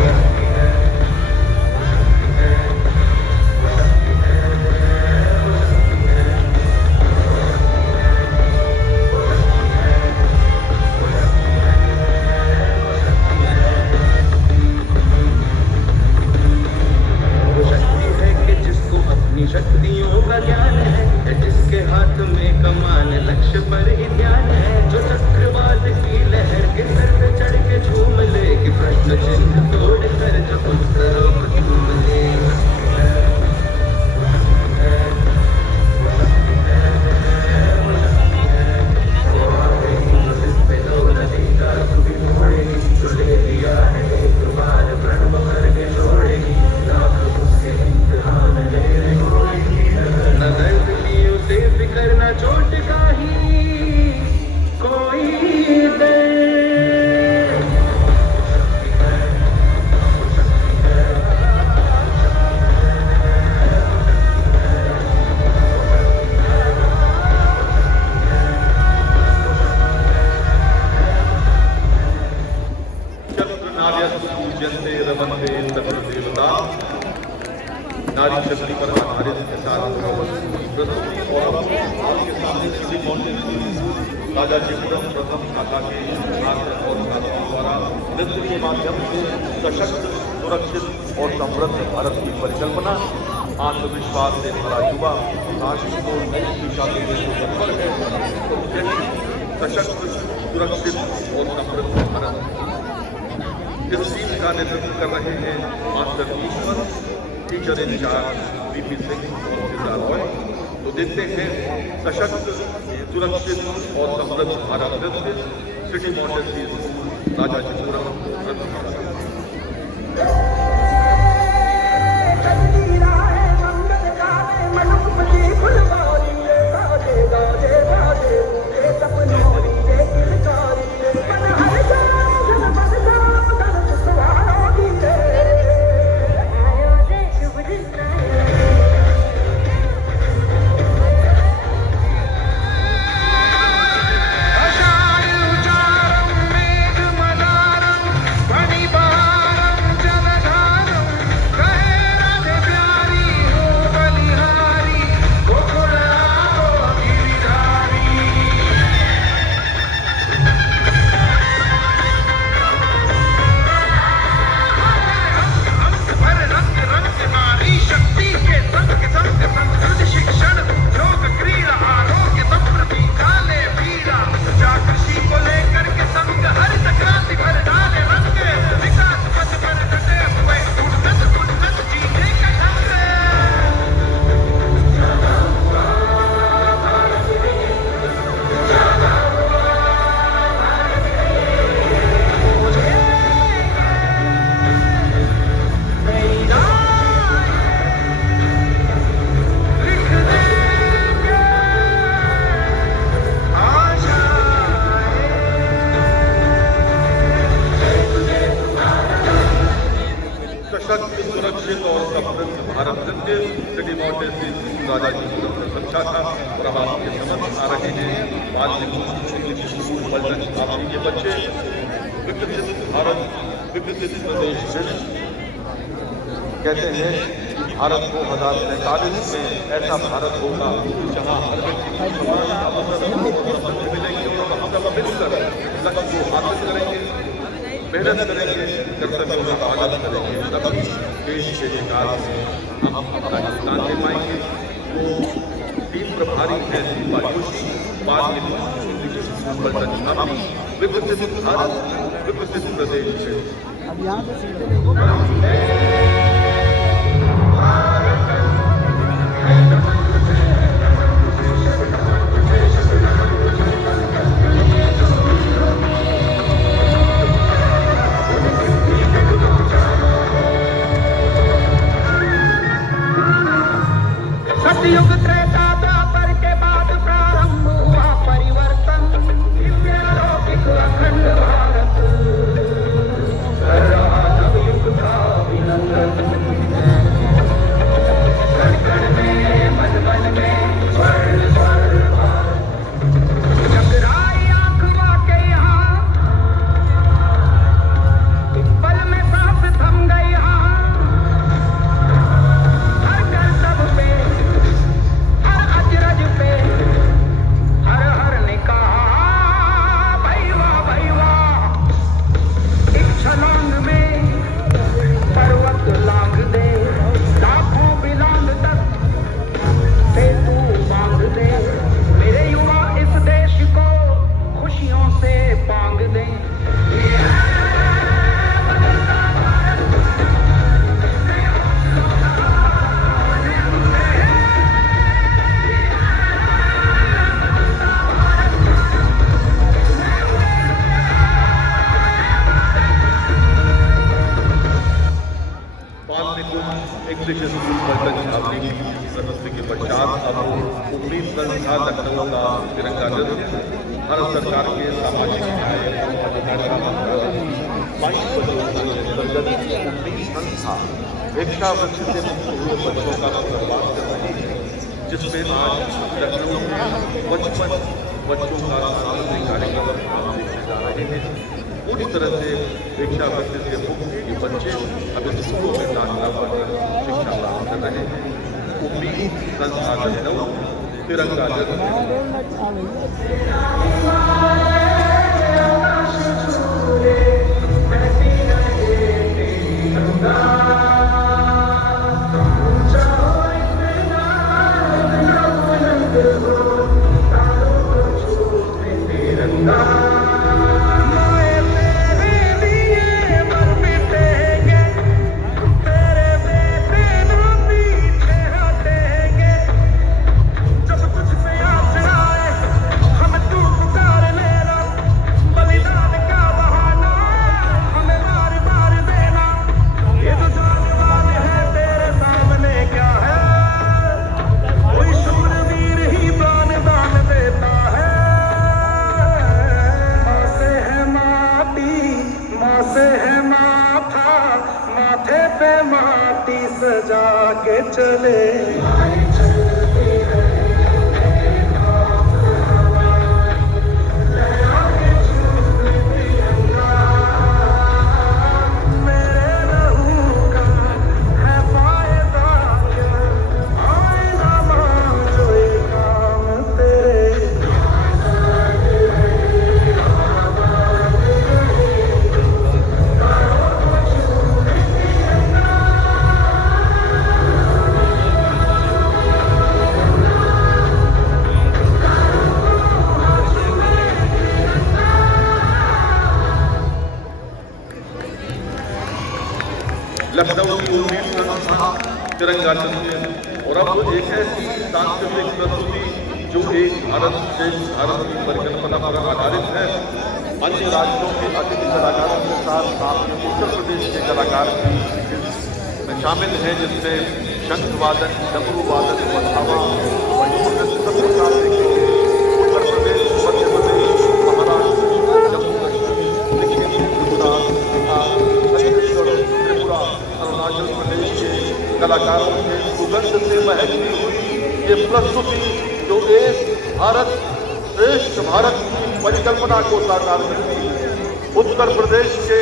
शक्तियों का ज्ञान है, जिसके हाथ में कमान लक्ष्य पर ही ध्यान है, जो चक्रवात की लहर के सर पे चढ़ के झूम ले, कि प्रश्न चिन्ह तोड़ कर जो उत्तरों को झूम ले। करना चोट का ही कोई दर्द। नारी शक्ति पर आधारित के साथ प्रस्तुति और आपके सामने किसी राजाजीपुरम प्रथम शाखा के छात्र और छात्राओं द्वारा नृत्य के माध्यम से सशक्त, सुरक्षित और समृद्ध भारत की परिकल्पना, आत्मविश्वास से भरा युवा राष्ट्र को नई दिशा देने को तत्पर है। सशक्त, सुरक्षित और समृद्ध भारत। इस टीम का नेतृत्व कर रहे हैं मास्टर ईश्वर, टीचर इंचार्ज वीपी सिंह और जिंदा रॉय। तो देखते हैं सशक्त, सुरक्षित और समृद्ध भारत नृत्य सिटी मॉन्टेसरी राजाजीपुरम। सुरक्षित और समृद्ध भारत नृत्य सिटी मॉन्टेसरी राजाजीपुरम में अच्छा था और अब आपके समझ आ रहे हैं माध्यमिक इंग्लिश स्कूल पलटन काफी के बच्चे विकसित भारत विकसित प्रदेश कहते हैं कि भारत 2045 में ऐसा भारत होगा जहां हर व्यक्ति को समान अवसर मिलेंगे और हम सब मिलकर लक्ष्य को हासिल करेंगे, मेहनत करेंगे, कर्तव्यों का पालन करेंगे, तभी देश के विकास में हम अपना योगदान दे पाएंगे। वो टीम प्रभारी है आयुष विकसित भारत विकसित प्रदेश सतयुग त्रेता द्वापर के बाद प्रारंभ हुआ परिवर्तन, दिव्य अलौकिक अखंड भारत कर रहा नवयुग का अभिनंदन। कण कण में मन मन में स्वर्ण स्वर्ण भारत टकराई आंख वाके यहाँ, पल में सांस थम गई यहाँ। हर कर्तव्य पे अजरज पे हर हर ने कहा भाई वाह, एक छलांग में पर्वत लांग दे, लाखों बिलांग तक सेतु बांध दे, मेरे युवा इस देश को खुशियों से बांध दे। इंग्लिश स्कूल पलटन छावनी सदस्य के पश्चात अब उम्मीद संस्था लखनऊ का तिरंगा नृत्य भारत सरकार के सामाजिक न्याय और अधिकारिता मंत्रालय 22 उम्मीद संस्था भिक्षावृत्ति से मुक्त हुए बच्चों का पुनर्वास कर रही है, जिसमें आज लखनऊ में 55 बच्चों का सांस्कृतिक कार्यक्रम देखे जा रहे हैं। पूरी तरह से भिक्षावृत्ति से मुक्त ये बच्चे अब स्कूलों में दाखिला पाकर शिक्षा प्राप्त कर रहे हैं। उम्मीद संस्था लखनऊ तिरंगा तेरे बेटे जाते थे। और अब एक ऐसी सांस्कृतिक प्रस्तुति जो एक भारत श्रेष्ठ भारत की परिकल्पना पर आधारित है। अन्य राज्यों के अतिथि कलाकारों के साथ साथ उत्तर प्रदेश के कलाकार भी इसमें शामिल हैं, जिसमें शंख वादन, डमरू वादन, मधावा, सब प्रकार देखेंगे। उत्तर प्रदेश, मध्य प्रदेश, महाराष्ट्र, जम्मू कश्मीर, सिक्किम, गुजरात, बिहार, छत्तीसगढ़, त्रिपुरा, अरुणाचल प्रदेश के कलाकारों के सुगंध से महकती हुई ये प्रस्तुति जो एक भारत श्रेष्ठ भारत की परिकल्पना को साकार करती है। उत्तर प्रदेश के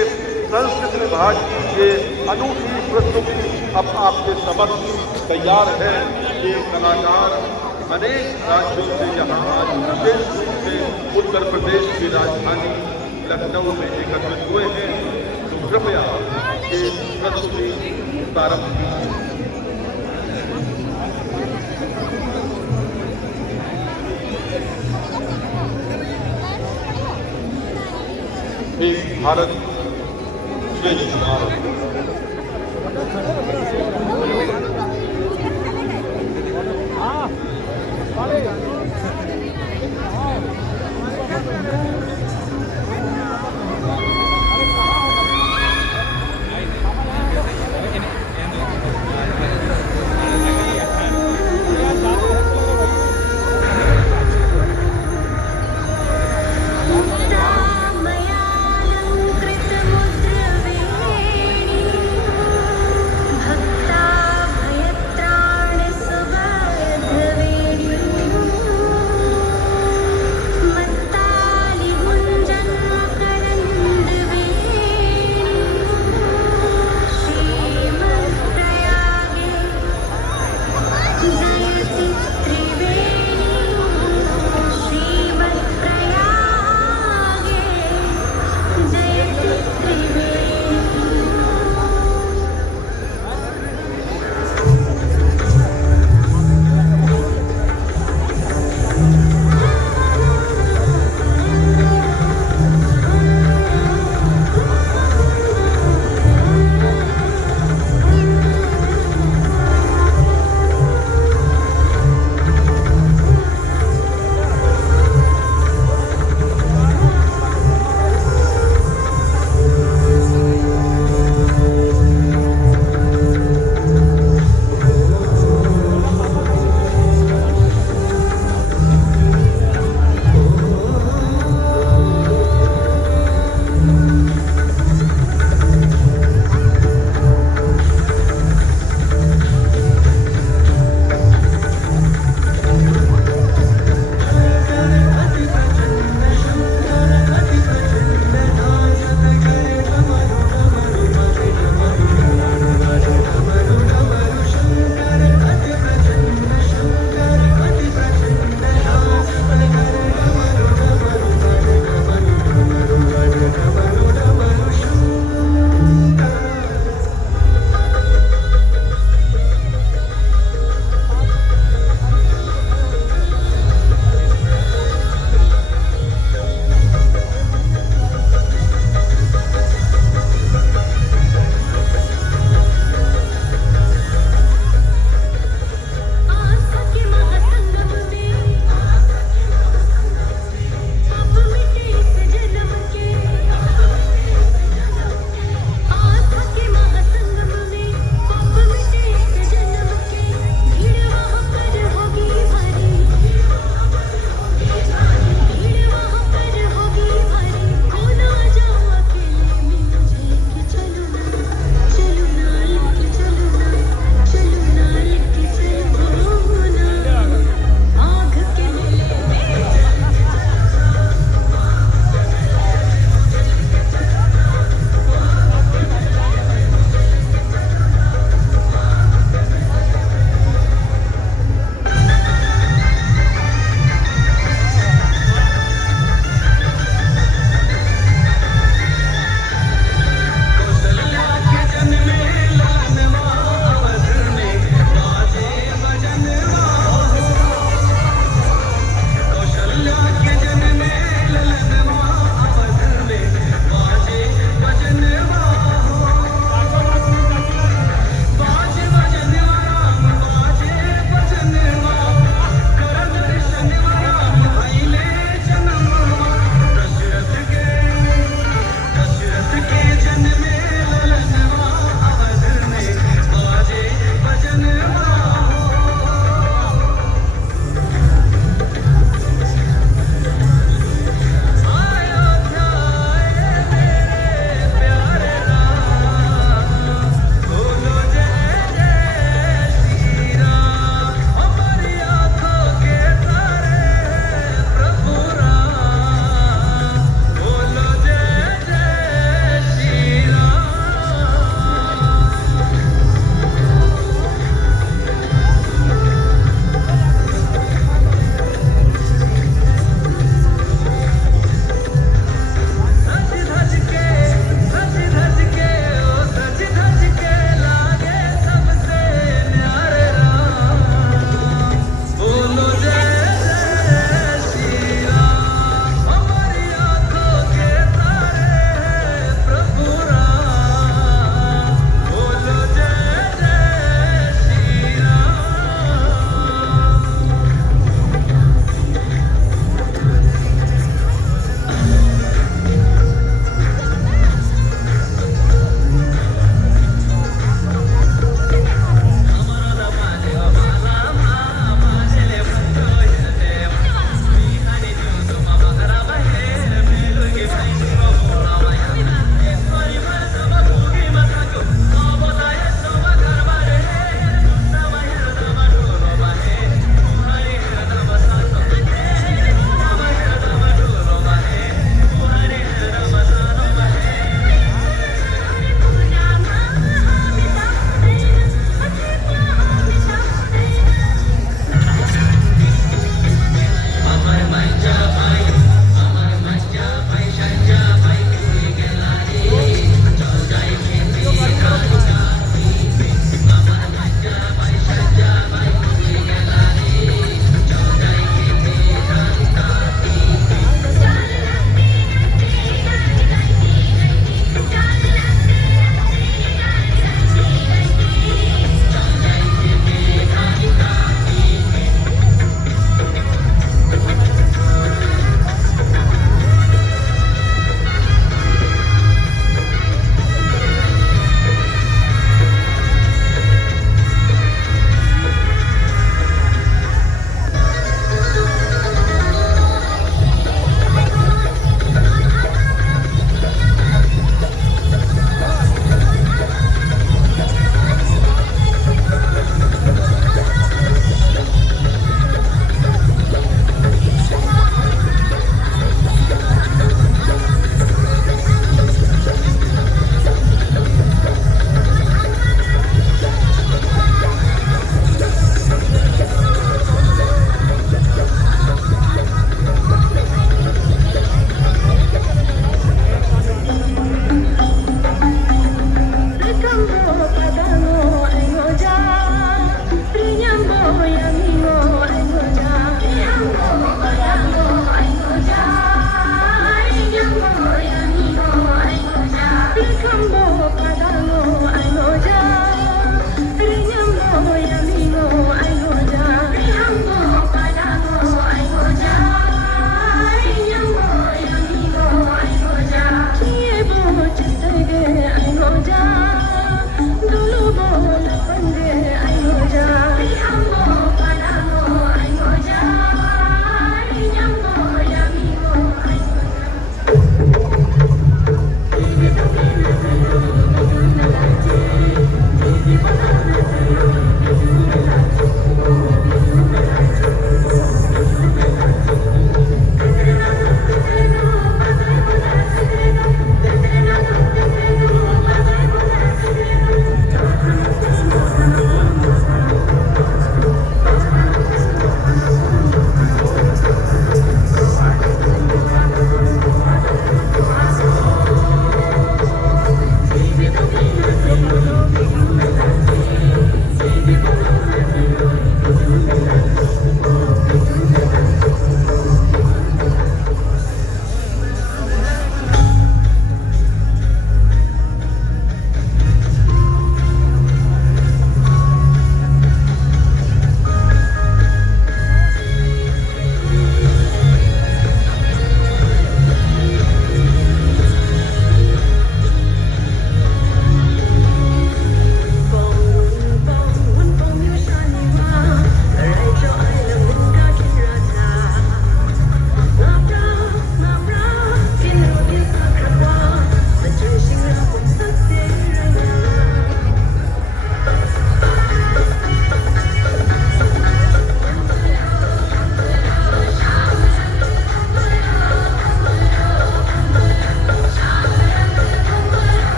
संस्कृति विभाग की ये अनूठी प्रस्तुति अब आपके समक्ष तैयार है। ये कलाकार अनेक राज्यों से यहाँ आज विशेष रूप से उत्तर प्रदेश की राजधानी लखनऊ में एकत्रित हुए हैं। तो कृपया ये प्रस्तुति प्रारंभ कीजिए। एक भारत श्रेष्ठ भारत।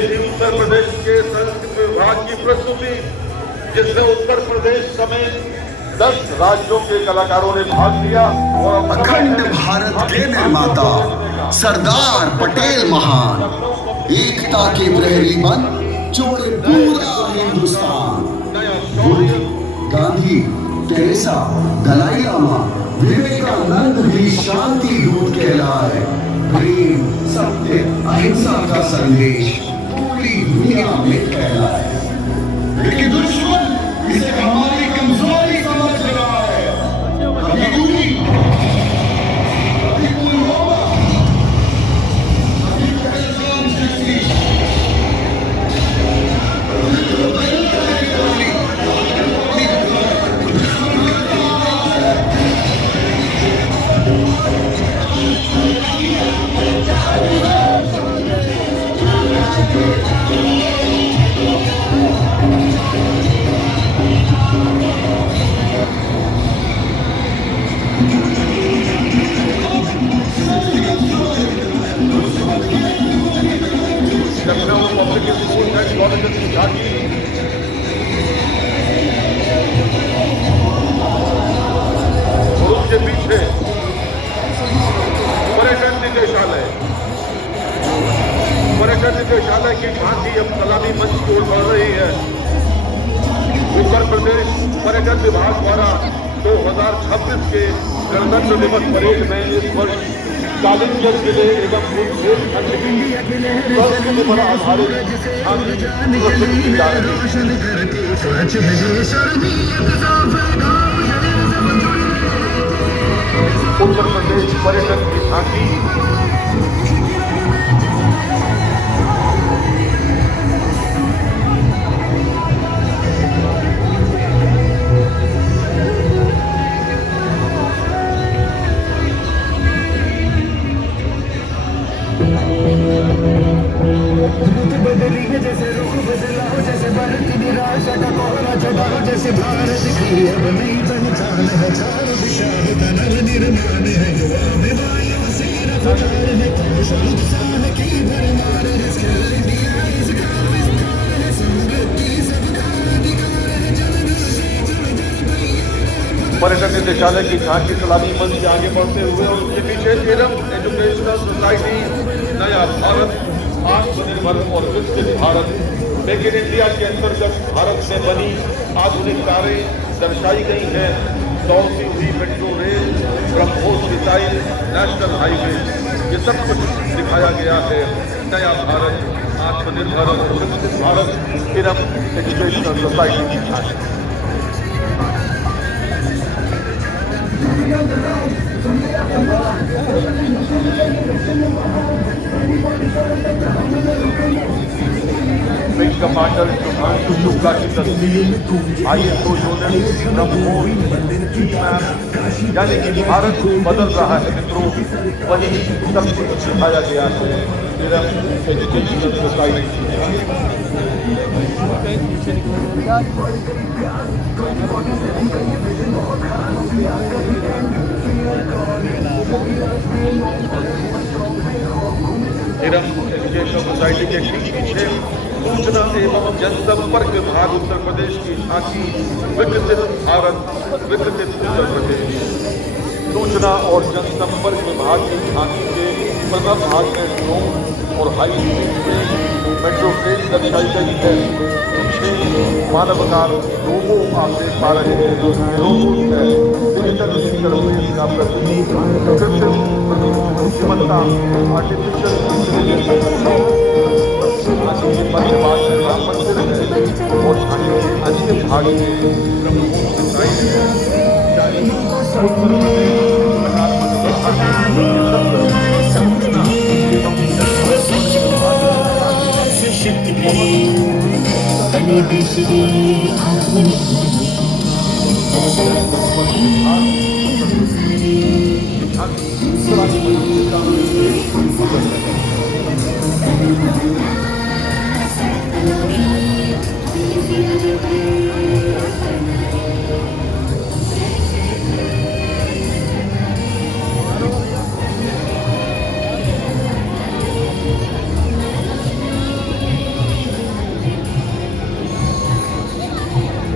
ये थी उत्तर प्रदेश के संस्कृति विभाग की प्रस्तुति, जिसमें उत्तर प्रदेश समेत 10 राज्यों के कलाकारों ने भाग लिया। और अखंड भारत के निर्माता सरदार पटेल महान, एकता के प्रहरी बन जोड़े पूरा हिंदुस्तान। बुद्ध, गांधी, टेरेसा, दलाई लामा, विवेकानंद भी शांति दूत कहलाए। प्रेम, सत्य, अहिंसा का संदेश पूरी दुनिया में फैलाए। लेकिन दुश्मन इसे हमारी कमजोरी समझ रहा है। कभी उरी, कभी पुलवामा, कभी पहलगाम जैसी Lucknow public school and college की झांकी और उसके पीछे पर्यटन निदेशालय की झांकी अब सलामी मंच की ओर बढ़ रही है। उत्तर प्रदेश पर्यटन विभाग द्वारा 2026 के गणतंत्र दिवस परेड में इस वर्ष कालिंगर जिले एवं बुंदेलखंड की संस्कृति पर आधारित झांकी प्रस्तुत की जा रही है। उत्तर प्रदेश पर्यटन की झांकी बदली है जैसे रुख बदला हो, जैसे भारत की निराशा का कोहरा चढ़ा हो, जैसे भारत की अब नई पहचान है। चारों दिशा होता नव निर्माण है, युवा में वायु सेना फुकार है, कौशल उत्साह की भरमार है। स्किल इंडिया इसका विस्तार है, समृद्धि सबका अधिकार है। जनगण से जन जन पर्यटन निदेशालय की झांकी सलामी मंच से आगे बढ़ते हुए और उसके पीछे एरम एजुकेशनल सोसाइटी नया भारत, आत्मनिर्भर और विकसित भारत, मेक इन इंडिया के अंतर्गत भारत में बनी आधुनिक कारें दर्शाई गई हैं। 100 सीधी metro rail, BrahMos missile, national highway, ये सब कुछ दिखाया गया है। नया भारत, आत्मनिर्भर और विकसित भारत, एरम एजुकेशनल सोसाइटी की झांकी। विंग कमांडर सुभांशु शुक्ला की तस्वीर, ISO यूनिट ब्रह्मोस यानी कि भारत बदल रहा है मित्रों, वही सब कुछ दिखाया गया है एरम एजुकेशनल सोसाइटी। एरम एजुकेशनल सोसाइटी के ठीक पीछे सूचना एवं जनसंपर्क विभाग उत्तर प्रदेश की झांकी, विकसित भारत, विकसित उत्तर प्रदेश। सूचना और जनसंपर्क विभाग की झांकी के प्रथम भाग में ड्रोन और हाई स्पीड मेट्रो ट्रेन दर्शाई गई है। पीछे मानवकार लोगो आप देख पा रहे हैं, जो लोगो है डिजिटल इंटरफेस का प्रतीक, कृत्रिम बुद्धिमत्ता, आर्टिफिशियल इंटेलिजेंस मंदिर है और झांकी के अन्य भाग में ब्रह्मोस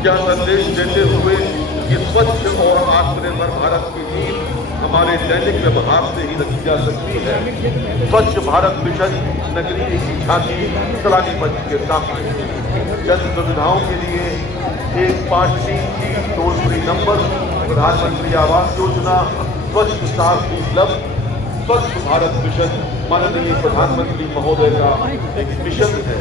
क्या संदेश देते हुए कि स्वच्छ और आत्मनिर्भर भारत की नींव हमारे दैनिक व्यवहार से ही रखी जा सकती है। स्वच्छ भारत मिशन नगरीय की झांकी सलामी मंच के सामने जन सुविधाओं के लिए 1533 टोल फ्री नंबर, प्रधानमंत्री आवास योजना, स्वच्छ साफ उपलब्ध, स्वच्छ भारत मिशन माननीय प्रधानमंत्री महोदय का एक मिशन है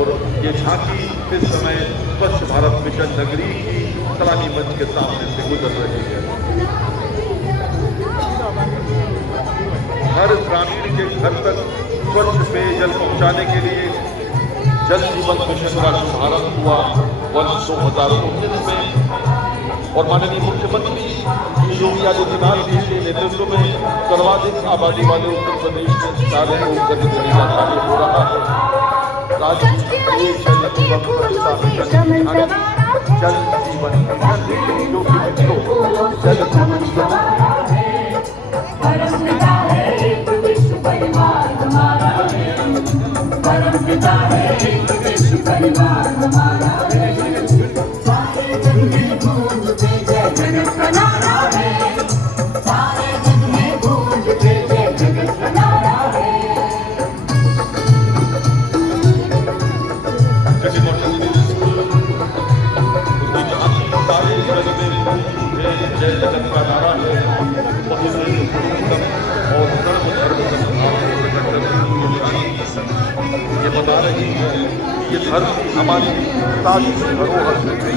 और ये झांकी इस समय स्वच्छ भारत मिशन नगरी की सलामी मंच के सामने से गुजर रही है। हर ग्रामीण के घर तक स्वच्छ पेयजल पहुंचाने के लिए जल जीवन मिशन का शुभारंभ हुआ वर्ष 2019 में और माननीय मुख्यमंत्री योगी आदित्यनाथ जी के नेतृत्व में सर्वाधिक आबादी वाले उत्तर प्रदेश में कार्य को गति देने का कार्य हो रहा है। राज्य जल जीवन स्वच्छता मिशन जल जीवन मिशन जो कि मित्रों जल ये बता रही है कि ये धरती हमारी सारी धरोहर है।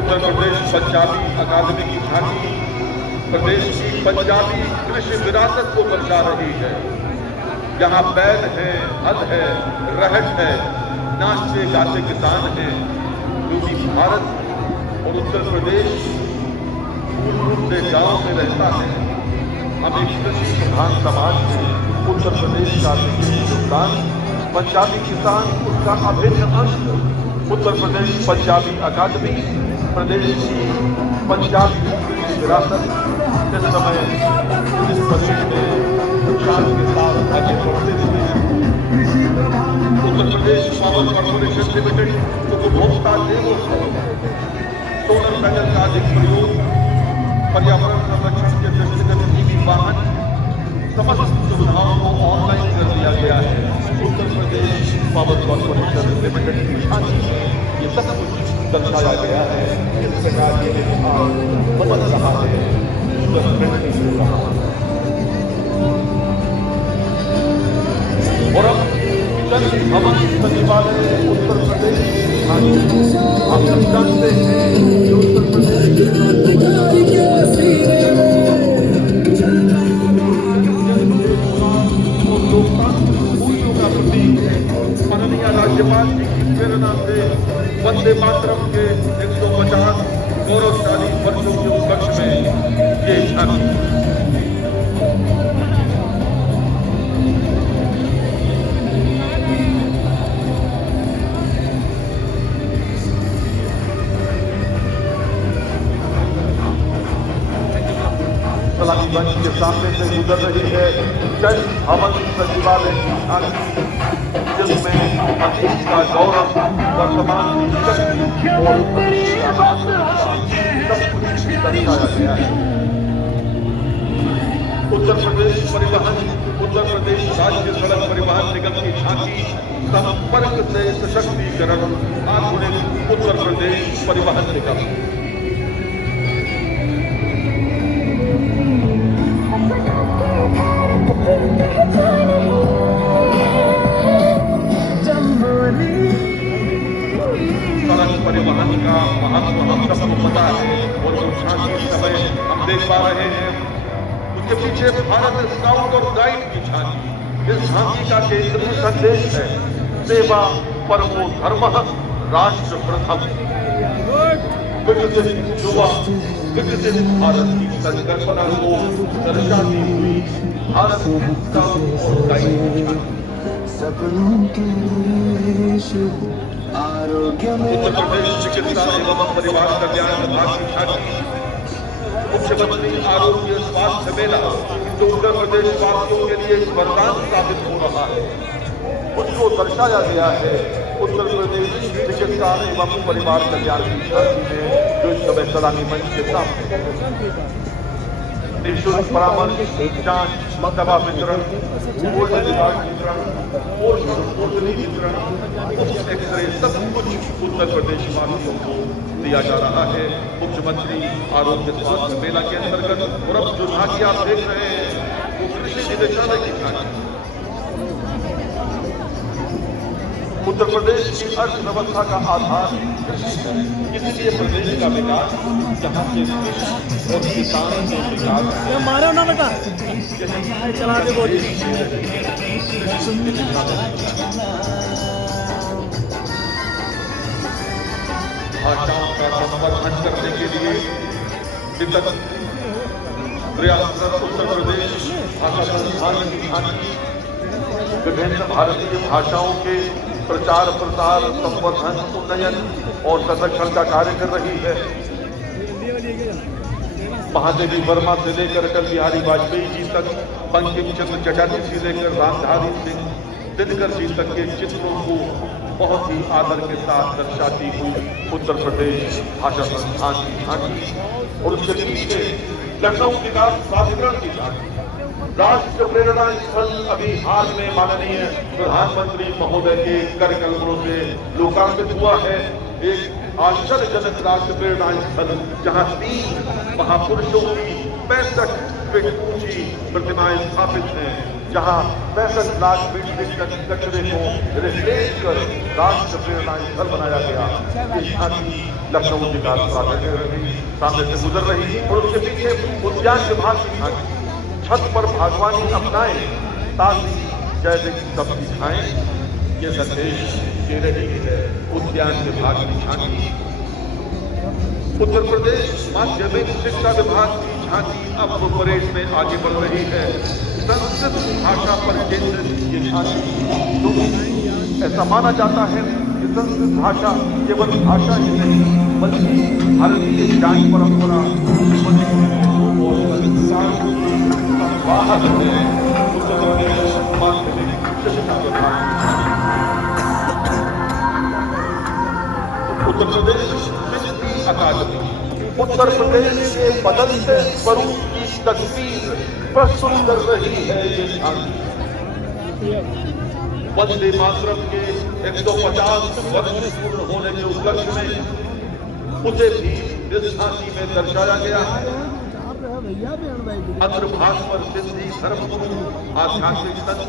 उत्तर प्रदेश पंजाबी अकादमी की झांकी प्रदेश की पंजाबी कृषि विरासत को दर्शा रही है। यहाँ बैल है, हल है, रहट है, नाचते गाते किसान हैं, क्योंकि भारत और उत्तर प्रदेश पूर्ण से गांव में रहता है। हम एक कृषि प्रधान समाज में उत्तर प्रदेश का योगदान, पंजाबी किसान उसका अभिन्न अंश। उत्तर प्रदेश पंजाबी अकादमी प्रदेश की पंजाबी कृषि विरासत इस समय इस प्रदेश में उत्साह के साथ आगे बढ़ते हुए Uttar Pradesh power corporation limited उपभोक्ता दिवस सोलर पैनल का अधिक प्रयोग, पर्यावरण संरक्षण के दृष्टिगत ईवी वाहन, समस्त सुविधाओं को ऑनलाइन कर दिया गया है। Uttar Pradesh power corporation limited की झांकी में ये सब कुछ दर्शाया गया है। इस प्रकार के विभाग बदल रहा है, और अब जल भवन सचिवालय उत्तर प्रदेश की झांकी हम सब जानते हैं कि उत्तर प्रदेश का प्रतीक है। माननीय राज्यपाल जी की प्रेरणा से वंदे मातरम के 150 गौरवशाली वर्षों के उपलक्ष्य में ये झांकी सलामी मंच के सामने से गुजर रही है। जल भवन सचिवालय की झांकी जिसमें अतीत का गौरव, वर्तमान की शक्ति और भविष्य का सब कुछ दर्शाया गया है। उत्तर प्रदेश परिवहन, उत्तर प्रदेश राज्य सड़क परिवहन निगम की झांकी संपर्क से सशक्तिकरण, आधुनिक उत्तर प्रदेश परिवहन निगम। सड़क परिवहन का महत्व हम सबको पता है और जो झांकी समय हम देख पा रहे हैं उसके पीछे भारत स्काउट और गाइड की झांकी। इस झांकी का केंद्रीय संदेश है सेवा परमो धर्मः, राष्ट्र प्रथम। विकसित युवा विकसित भारत की संकल्पना को दर्शाती हुई भारत स्काउट और गाइड की झांकी। सपनों के देश आरोग्य में उत्तर प्रदेश चिकित्सा एवं परिवार कल्याण विभाग की झांकी मुख्यमंत्री आरोग्य स्वास्थ्य मेला जो उत्तर प्रदेश वासियों के लिए एक वरदान साबित हो रहा है, उसको दर्शाया गया है उत्तर प्रदेश चिकित्सा एवं परिवार कल्याण की झांकी में, जो इस समय सलामी मंच के सामने निःशुल्क परामर्श, जांच, दवा वितरण, पोषण विभाग वितरण, पोषणी वितरण, एक्सरे, सब कुछ उत्तर प्रदेश वासियों को दिया जा रहा है मुख्यमंत्री आरोग्य स्वास्थ्य मेला के अंतर्गत। और अब जो झांकी आप देख रहे हैं वो कृषि निदेशालय की झांकी। उत्तर प्रदेश की अर्थव्यवस्था का आधार कृषि है, इसलिए प्रदेश का विकास यहाँ के कृषि और किसान के विकास मारो ना बेटा चला दे बोली। भाषाओं का संवर्धन करने के लिए वितत प्रयासरत उत्तर प्रदेश भाषा संस्थान की झांकी विभिन्न भारतीय भाषाओं के प्रचार प्रसार संवर्धन उन्नयन और संरक्षण का कार्य कर रही है। महादेवी वर्मा से लेकर अटल बिहारी वाजपेयी जी तक, बंकिम चंद्र चटर्जी से लेकर रामधारी सिंह दिनकर जी तक के चित्रों को बहुत ही आदर के साथ दर्शाती हुई उत्तर प्रदेश भाषा संस्थान की झांकी और उसके पीछे लखनऊ विकास प्राधिकरण की झांकी। राष्ट्र प्रेरणा स्थल अभी हाल में माननीय प्रधानमंत्री महोदय के कार्यक्रमों से लोकार्पित हुआ है। एक आश्चर्यजनक राष्ट्र प्रेरणा स्थल जहां 3 महापुरुषों की 65 फीट ऊंची प्रतिमाएं स्थापित हैं, जहां 65 लाख मीट्रिक टन कचरे को रिप्लेस कर राष्ट्र प्रेरणा स्थल बनाया गया। ये झांकी लखनऊ विकास प्राधिकरण सामने से गुजर रही और उसके पीछे उद्यान विभाग की झांकी। छत पर बागवानी अपनाएं, ताजी जैविक सब्जी खाएं, ये संदेश दे रही है उद्यान विभाग की झांकी। उत्तर प्रदेश माध्यमिक शिक्षा विभाग की झांकी अब परेड में आगे बढ़ रही है। संस्कृत भाषा पर केंद्रित ये झांकी, ऐसा माना जाता है कि संस्कृत भाषा केवल भाषा ही नहीं बल्कि भारतीय ज्ञान परंपरा और संस्कार बाहर उत्तर प्रदेश माध्यमिक शिक्षा विभाग। उत्तर प्रदेश हिंदी अकादमी उत्तर प्रदेश के बदलते स्वरूप की तस्वीर प्रस्तुत कर रही है ये झांकी। वंदे मातरम के 150 वर्ष पूर्ण होने के उपलक्ष्य में उसे भी इस झांकी में दर्शाया गया है। अग्रभास्वर सिंधी धर्मगुरु आध्यात्मिक संत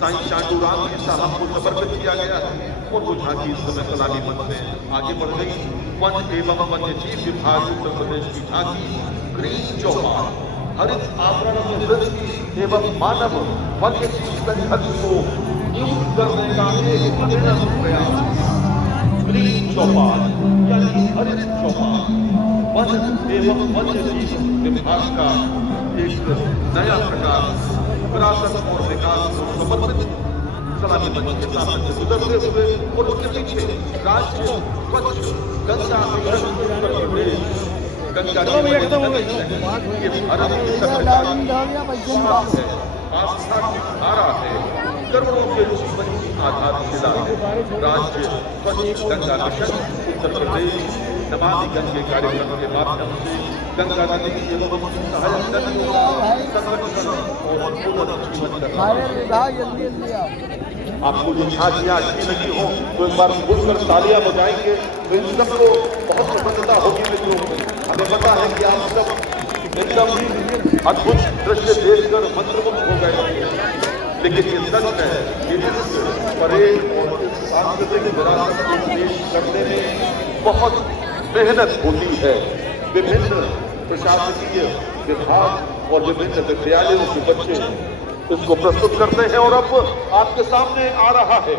साईं चांदूराम जी साहब को समर्पित किया गया है और वो झांकी इस समय सलामी मंच में आगे बढ़ गई। वन एवं वन्य जीव विभाग उत्तर प्रदेश की झांकी ग्रीन चौपाल हरित आवरण में वृद्धि एवं मानव वन्य जीव संघर्ष को दूर करने का एक अभिनव प्रयास। ग्रीन चौपाल यानी हरित चौपाल वन एवं वन्य जीव विभाग का एक नया प्रकार विरासत और विकास को समर्पित सलामी मंच के सामने से गुजरते हुए और उसके पीछे राज्य स्वच्छ गंगा मिशन उत्तर प्रदेश गंगा ये भारत की सभ्यता है, आस्था की धारा है, करोड़ों के जीवन की आधारशिला है। राज्य स्वच्छ गंगा मिशन उत्तर प्रदेश नमामि गंगे कार्यक्रम के माध्यम से गंगा नदी एवं सहायक नदियों का संरक्षण और पुनर्जीवन करना। आपको जो झांकियां अच्छी लगी हो तो एक बार खुलकर तालियां बजाएंगे तो इन सबको बहुत प्रसन्नता होगी। मित्रों, हमें पता है कि आप सब एकदम अद्भुत दृश्य देखकर मंत्रमुग्ध हो गए, लेकिन ये सच है कि इस परेड और इस सांस्कृतिक विरासत को पेश करने में बहुत मेहनत होती है। विभिन्न प्रशासकीय विभाग और विभिन्न विद्यालयों के बच्चे इसको प्रस्तुत करते हैं और अब आपके सामने आ रहा है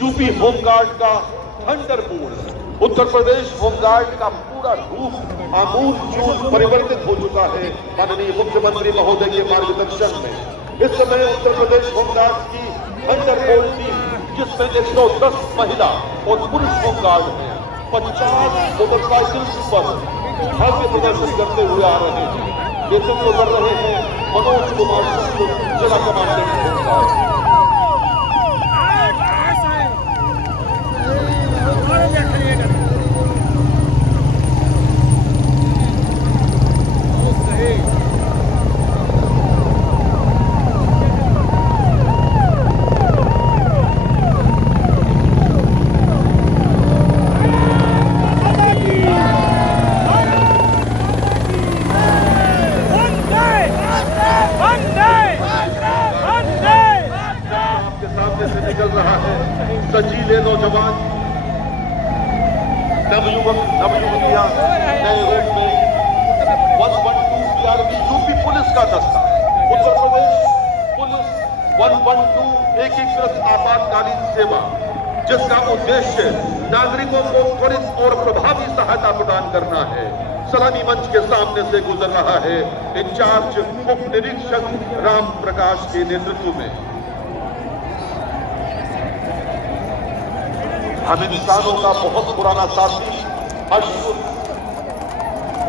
यूपी होमगार्ड का थंडरबोल्ट। उत्तर प्रदेश होमगार्ड का पूरा रूप आमूल चूल परिवर्तित हो चुका है माननीय मुख्यमंत्री महोदय के मार्गदर्शन में। इस समय उत्तर प्रदेश होमगार्ड की थंडरबोल्ट टीम जिसमें 110 महिला और पुरुष होमगार्ड हैं 50 मोटरसाइकिल्स पर भव्य प्रदर्शन करते हुए आ रहे हैं। नेतृत्व कर रहे हैं मनोज कुमार शुक्ल, जिला कमांडेंट होमगार्ड। निकल रहा है सजीले नौजवान, नवयुवतियां नए रूप में 112 PRB यूपी पुलिस का दस्ता, उत्तर प्रदेश पुलिस 112 एकीकृत आपातकालीन सेवा, जिसका उद्देश्य नागरिकों को त्वरित और प्रभावी सहायता प्रदान करना है, सलामी मंच के सामने से गुजर रहा है। इंचार्ज उप निरीक्षक राम प्रकाश के नेतृत्व में हम इंसानों का बहुत पुराना साथी अश्व,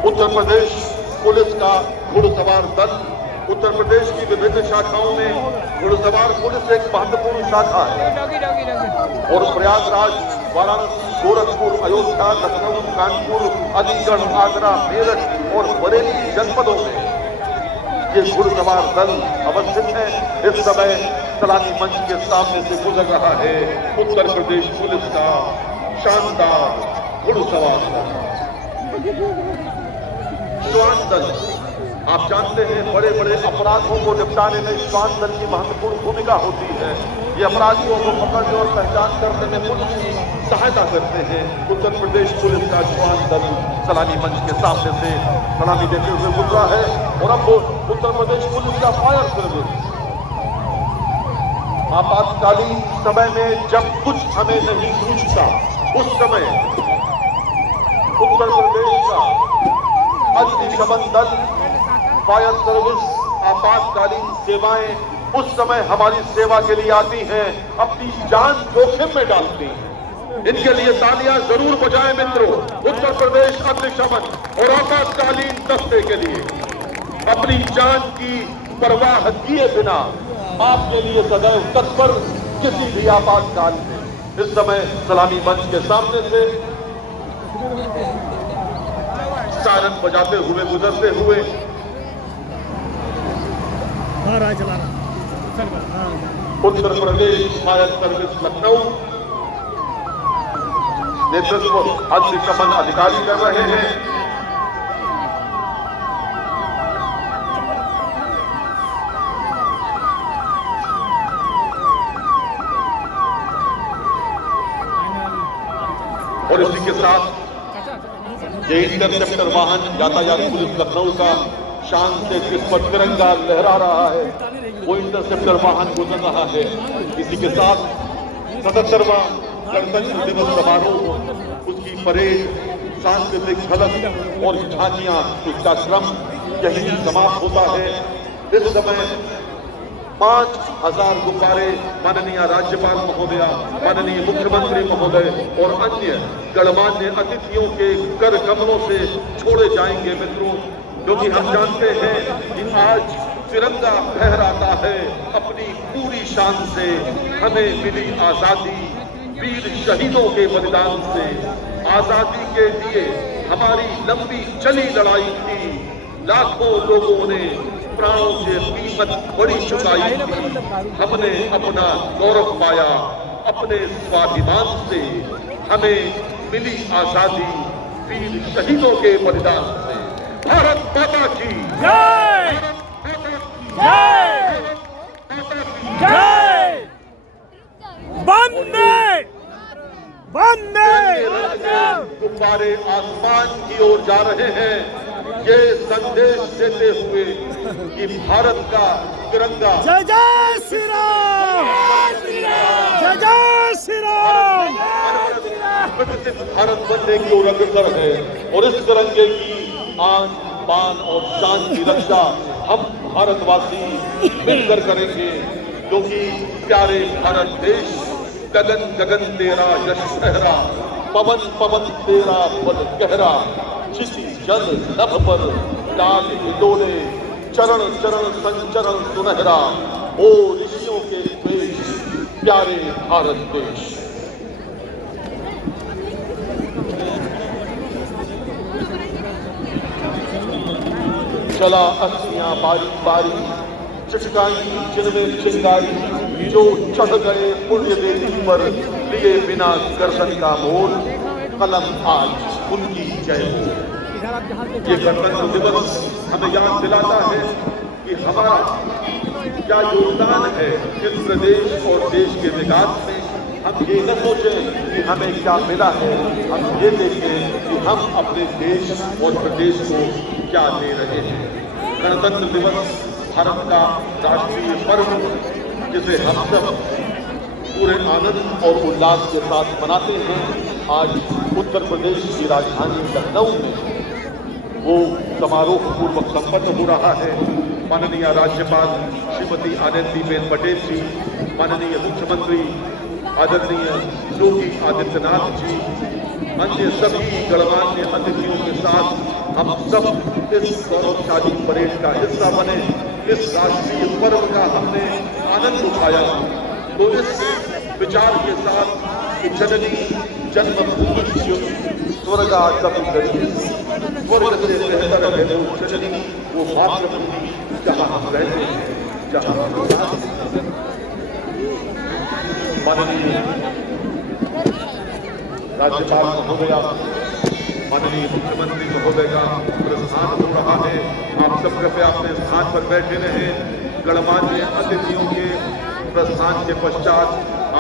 उत्तर प्रदेश पुलिस का घुड़सवार दल, उत्तर प्रदेश की विभिन्न शाखाओं में घुड़सवार पुलिस एक महत्वपूर्ण शाखा है और प्रयागराज, वाराणसी, गोरखपुर, अयोध्या, लखनऊ, कानपुर, अलीगढ़, आगरा, मेरठ और बरेली जनपदों में ये घुड़सवार दल अवस्थित है। इस समय सलामी मंच के सामने से गुजर रहा है उत्तर प्रदेश पुलिस का शानदार घुड़सवार श्वान दल। आप जानते हैं बड़े बड़े अपराधों को निपटाने में श्वान दल की महत्वपूर्ण भूमिका होती है। ये अपराधियों को पकड़ने और पहचान करने में पुलिस की सहायता करते हैं। उत्तर प्रदेश पुलिस का श्वान दल सलामी मंच के सामने से सलामी देते हुए गुजरा है और अब उत्तर प्रदेश पुलिस का फायर सर्विस आपातकालीन समय में जब कुछ हमें नहीं सूझता, उस समय उत्तर प्रदेश का अग्निशमन दल, फायर सर्विस, आपातकालीन सेवाएं उस समय हमारी सेवा के लिए आती हैं, अपनी जान जोखिम में डालती हैं। इनके लिए तालियां जरूर बजाएं मित्रों। उत्तर प्रदेश अग्निशमन और आपातकालीन दस्ते के लिए अपनी जान की परवाह किए बिना आपके लिए सदैव तत्पर किसी भी आपातकाल में इस समय सलामी मंच के सामने से सायरन बजाते हुए गुजरते हुए उत्तर प्रदेश फायर सर्विस लखनऊ नेतृत्व अग्निशमन अधिकारी कर रहे हैं। और इसी के साथ ये इंटरसेप्टर वाहन यातायात पुलिस लखनऊ का शान से जिस पर तिरंगा लहरा रहा है, वो इंटरसेप्टर वाहन गुजर रहा है। इसी के साथ 77वां गणतंत्र दिवस समारोह, उसकी परेड, सांस्कृतिक झलक और झांकियां, उसका क्रम यही समाप्त होता है। इस समय 5000 गुब्बारे माननीय राज्यपाल महोदया, माननीय मुख्यमंत्री महोदय और अन्य गणमान्य अतिथियों के कर कमलों से छोड़े जाएंगे मित्रों, क्योंकि हम जानते हैं कि आज तिरंगा फहराता है अपनी पूरी शान से। हमें मिली आजादी वीर शहीदों के बलिदान से। आजादी के लिए हमारी लंबी चली लड़ाई थी, लाखों लोगों ने प्राणों से कीमत बड़ी चुकाई थी। हमने अपना गौरव पाया अपने स्वाभिमान से। हमें मिली आजादी वीर शहीदों के बलिदान से। भारत माता की जय, जय, जय। वंदे वंदे गुब्बारे आसमान की ओर जा रहे हैं, ये संदेश देते हुए कि भारत का तिरंगा जय जय श्री राम, जय जय श्री राम। विकसित भारत बनने की ओर अग्रसर है और इस तिरंगे की आन बान और शान की रक्षा हम भारतवासी मिलकर करेंगे। क्योंकि प्यारे भारत देश गगन गगन तेरा यश फहरा, पवन पवन तेरा बल गहरा, क्षिति जल नभ पर डाल डोले, चरण चरण संचरण सुनहरा, ओ ऋषियों के देश प्यारे भारत देश। चला अस्थियां बारी बारी, चिटकाई जिनमें चिंगारी, जो चढ़ गए पुण्य देवी पर, लिए बिना गर्दन का मोल, कलम आज उनकी जय हो। ये गणतंत्र दिवस हमें याद दिलाता है कि हमारा क्या योगदान है इस प्रदेश और देश के विकास में। हम ये न सोचें कि हमें क्या मिला है, हम ये देखें कि हम अपने देश और प्रदेश को क्या दे रहे हैं। गणतंत्र दिवस भारत का राष्ट्रीय पर्व, जिसे हम सब पूरे आनंद और उल्लास के साथ मनाते हैं। आज उत्तर प्रदेश की राजधानी लखनऊ में वो समारोह पूर्वक संपन्न हो रहा है। माननीय राज्यपाल श्रीमती आनंदीबेन पटेल जी, माननीय मुख्यमंत्री आदरणीय योगी आदित्यनाथ जी, अन्य सभी गणमान्य अतिथियों के साथ हम सब इस गौरवशाली परेड का हिस्सा बने। इस राष्ट्रीय पर्व का हमने आनंद उठाया। तो इस विचार के साथ कि जननी जन्मभूमि स्वर्गादपि गरीयसी, स्वर्ग से बेहतर है वो जननी, वो मातृभूमि जहाँ हम रहते हैं, जहाँ हम निवास करते हैं। माननीय राज्यपाल महोदया, माननीय मुख्यमंत्री महोदय का प्रस्थान हो रहा है। आप सब कृपया अपने स्थान पर बैठे रहें। गणमान्य अतिथियों के प्रस्थान के पश्चात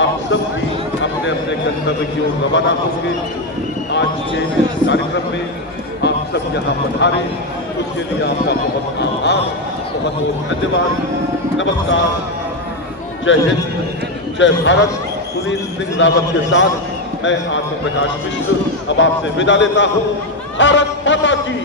आप सब भी अपने अपने गंतव्य की ओर रवाना होंगे। आज के इस कार्यक्रम में आप सब यहाँ पधारे, उसके लिए आपका बहुत आभार, बहुत बहुत धन्यवाद। नमस्कार, जय हिंद, जय भारत। सुनील सिंह रावत के साथ मैं आत्म प्रकाश मिश्र अब आपसे विदा लेता हूँ। भारत माता की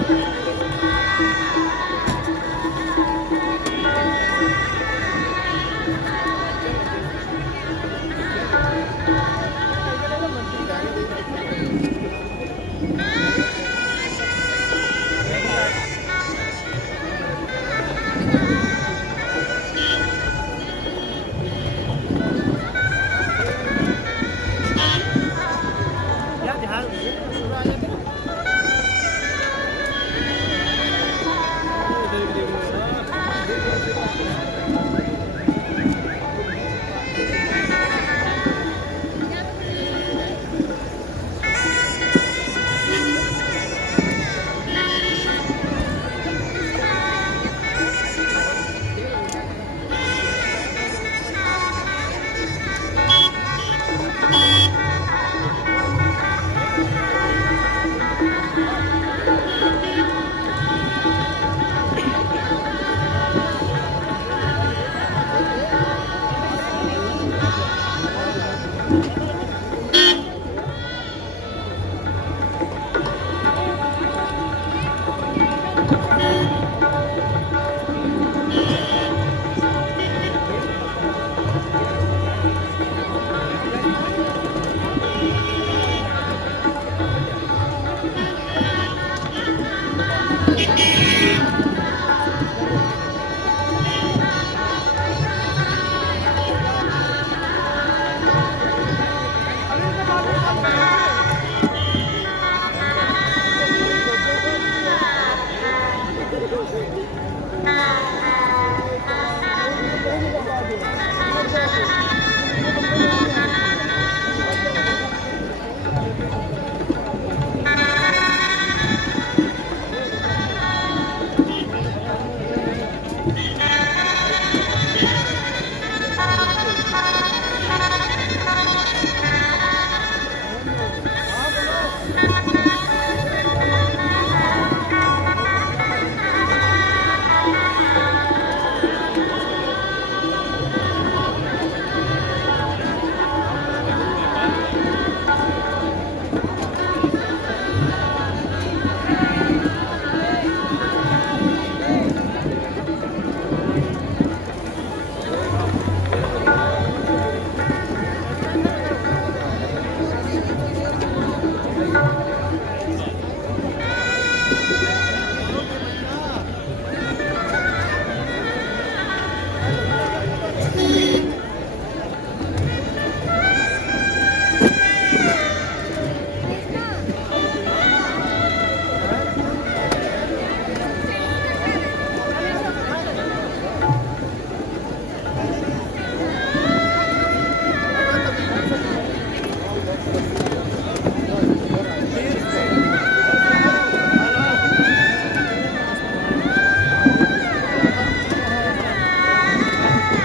नहीं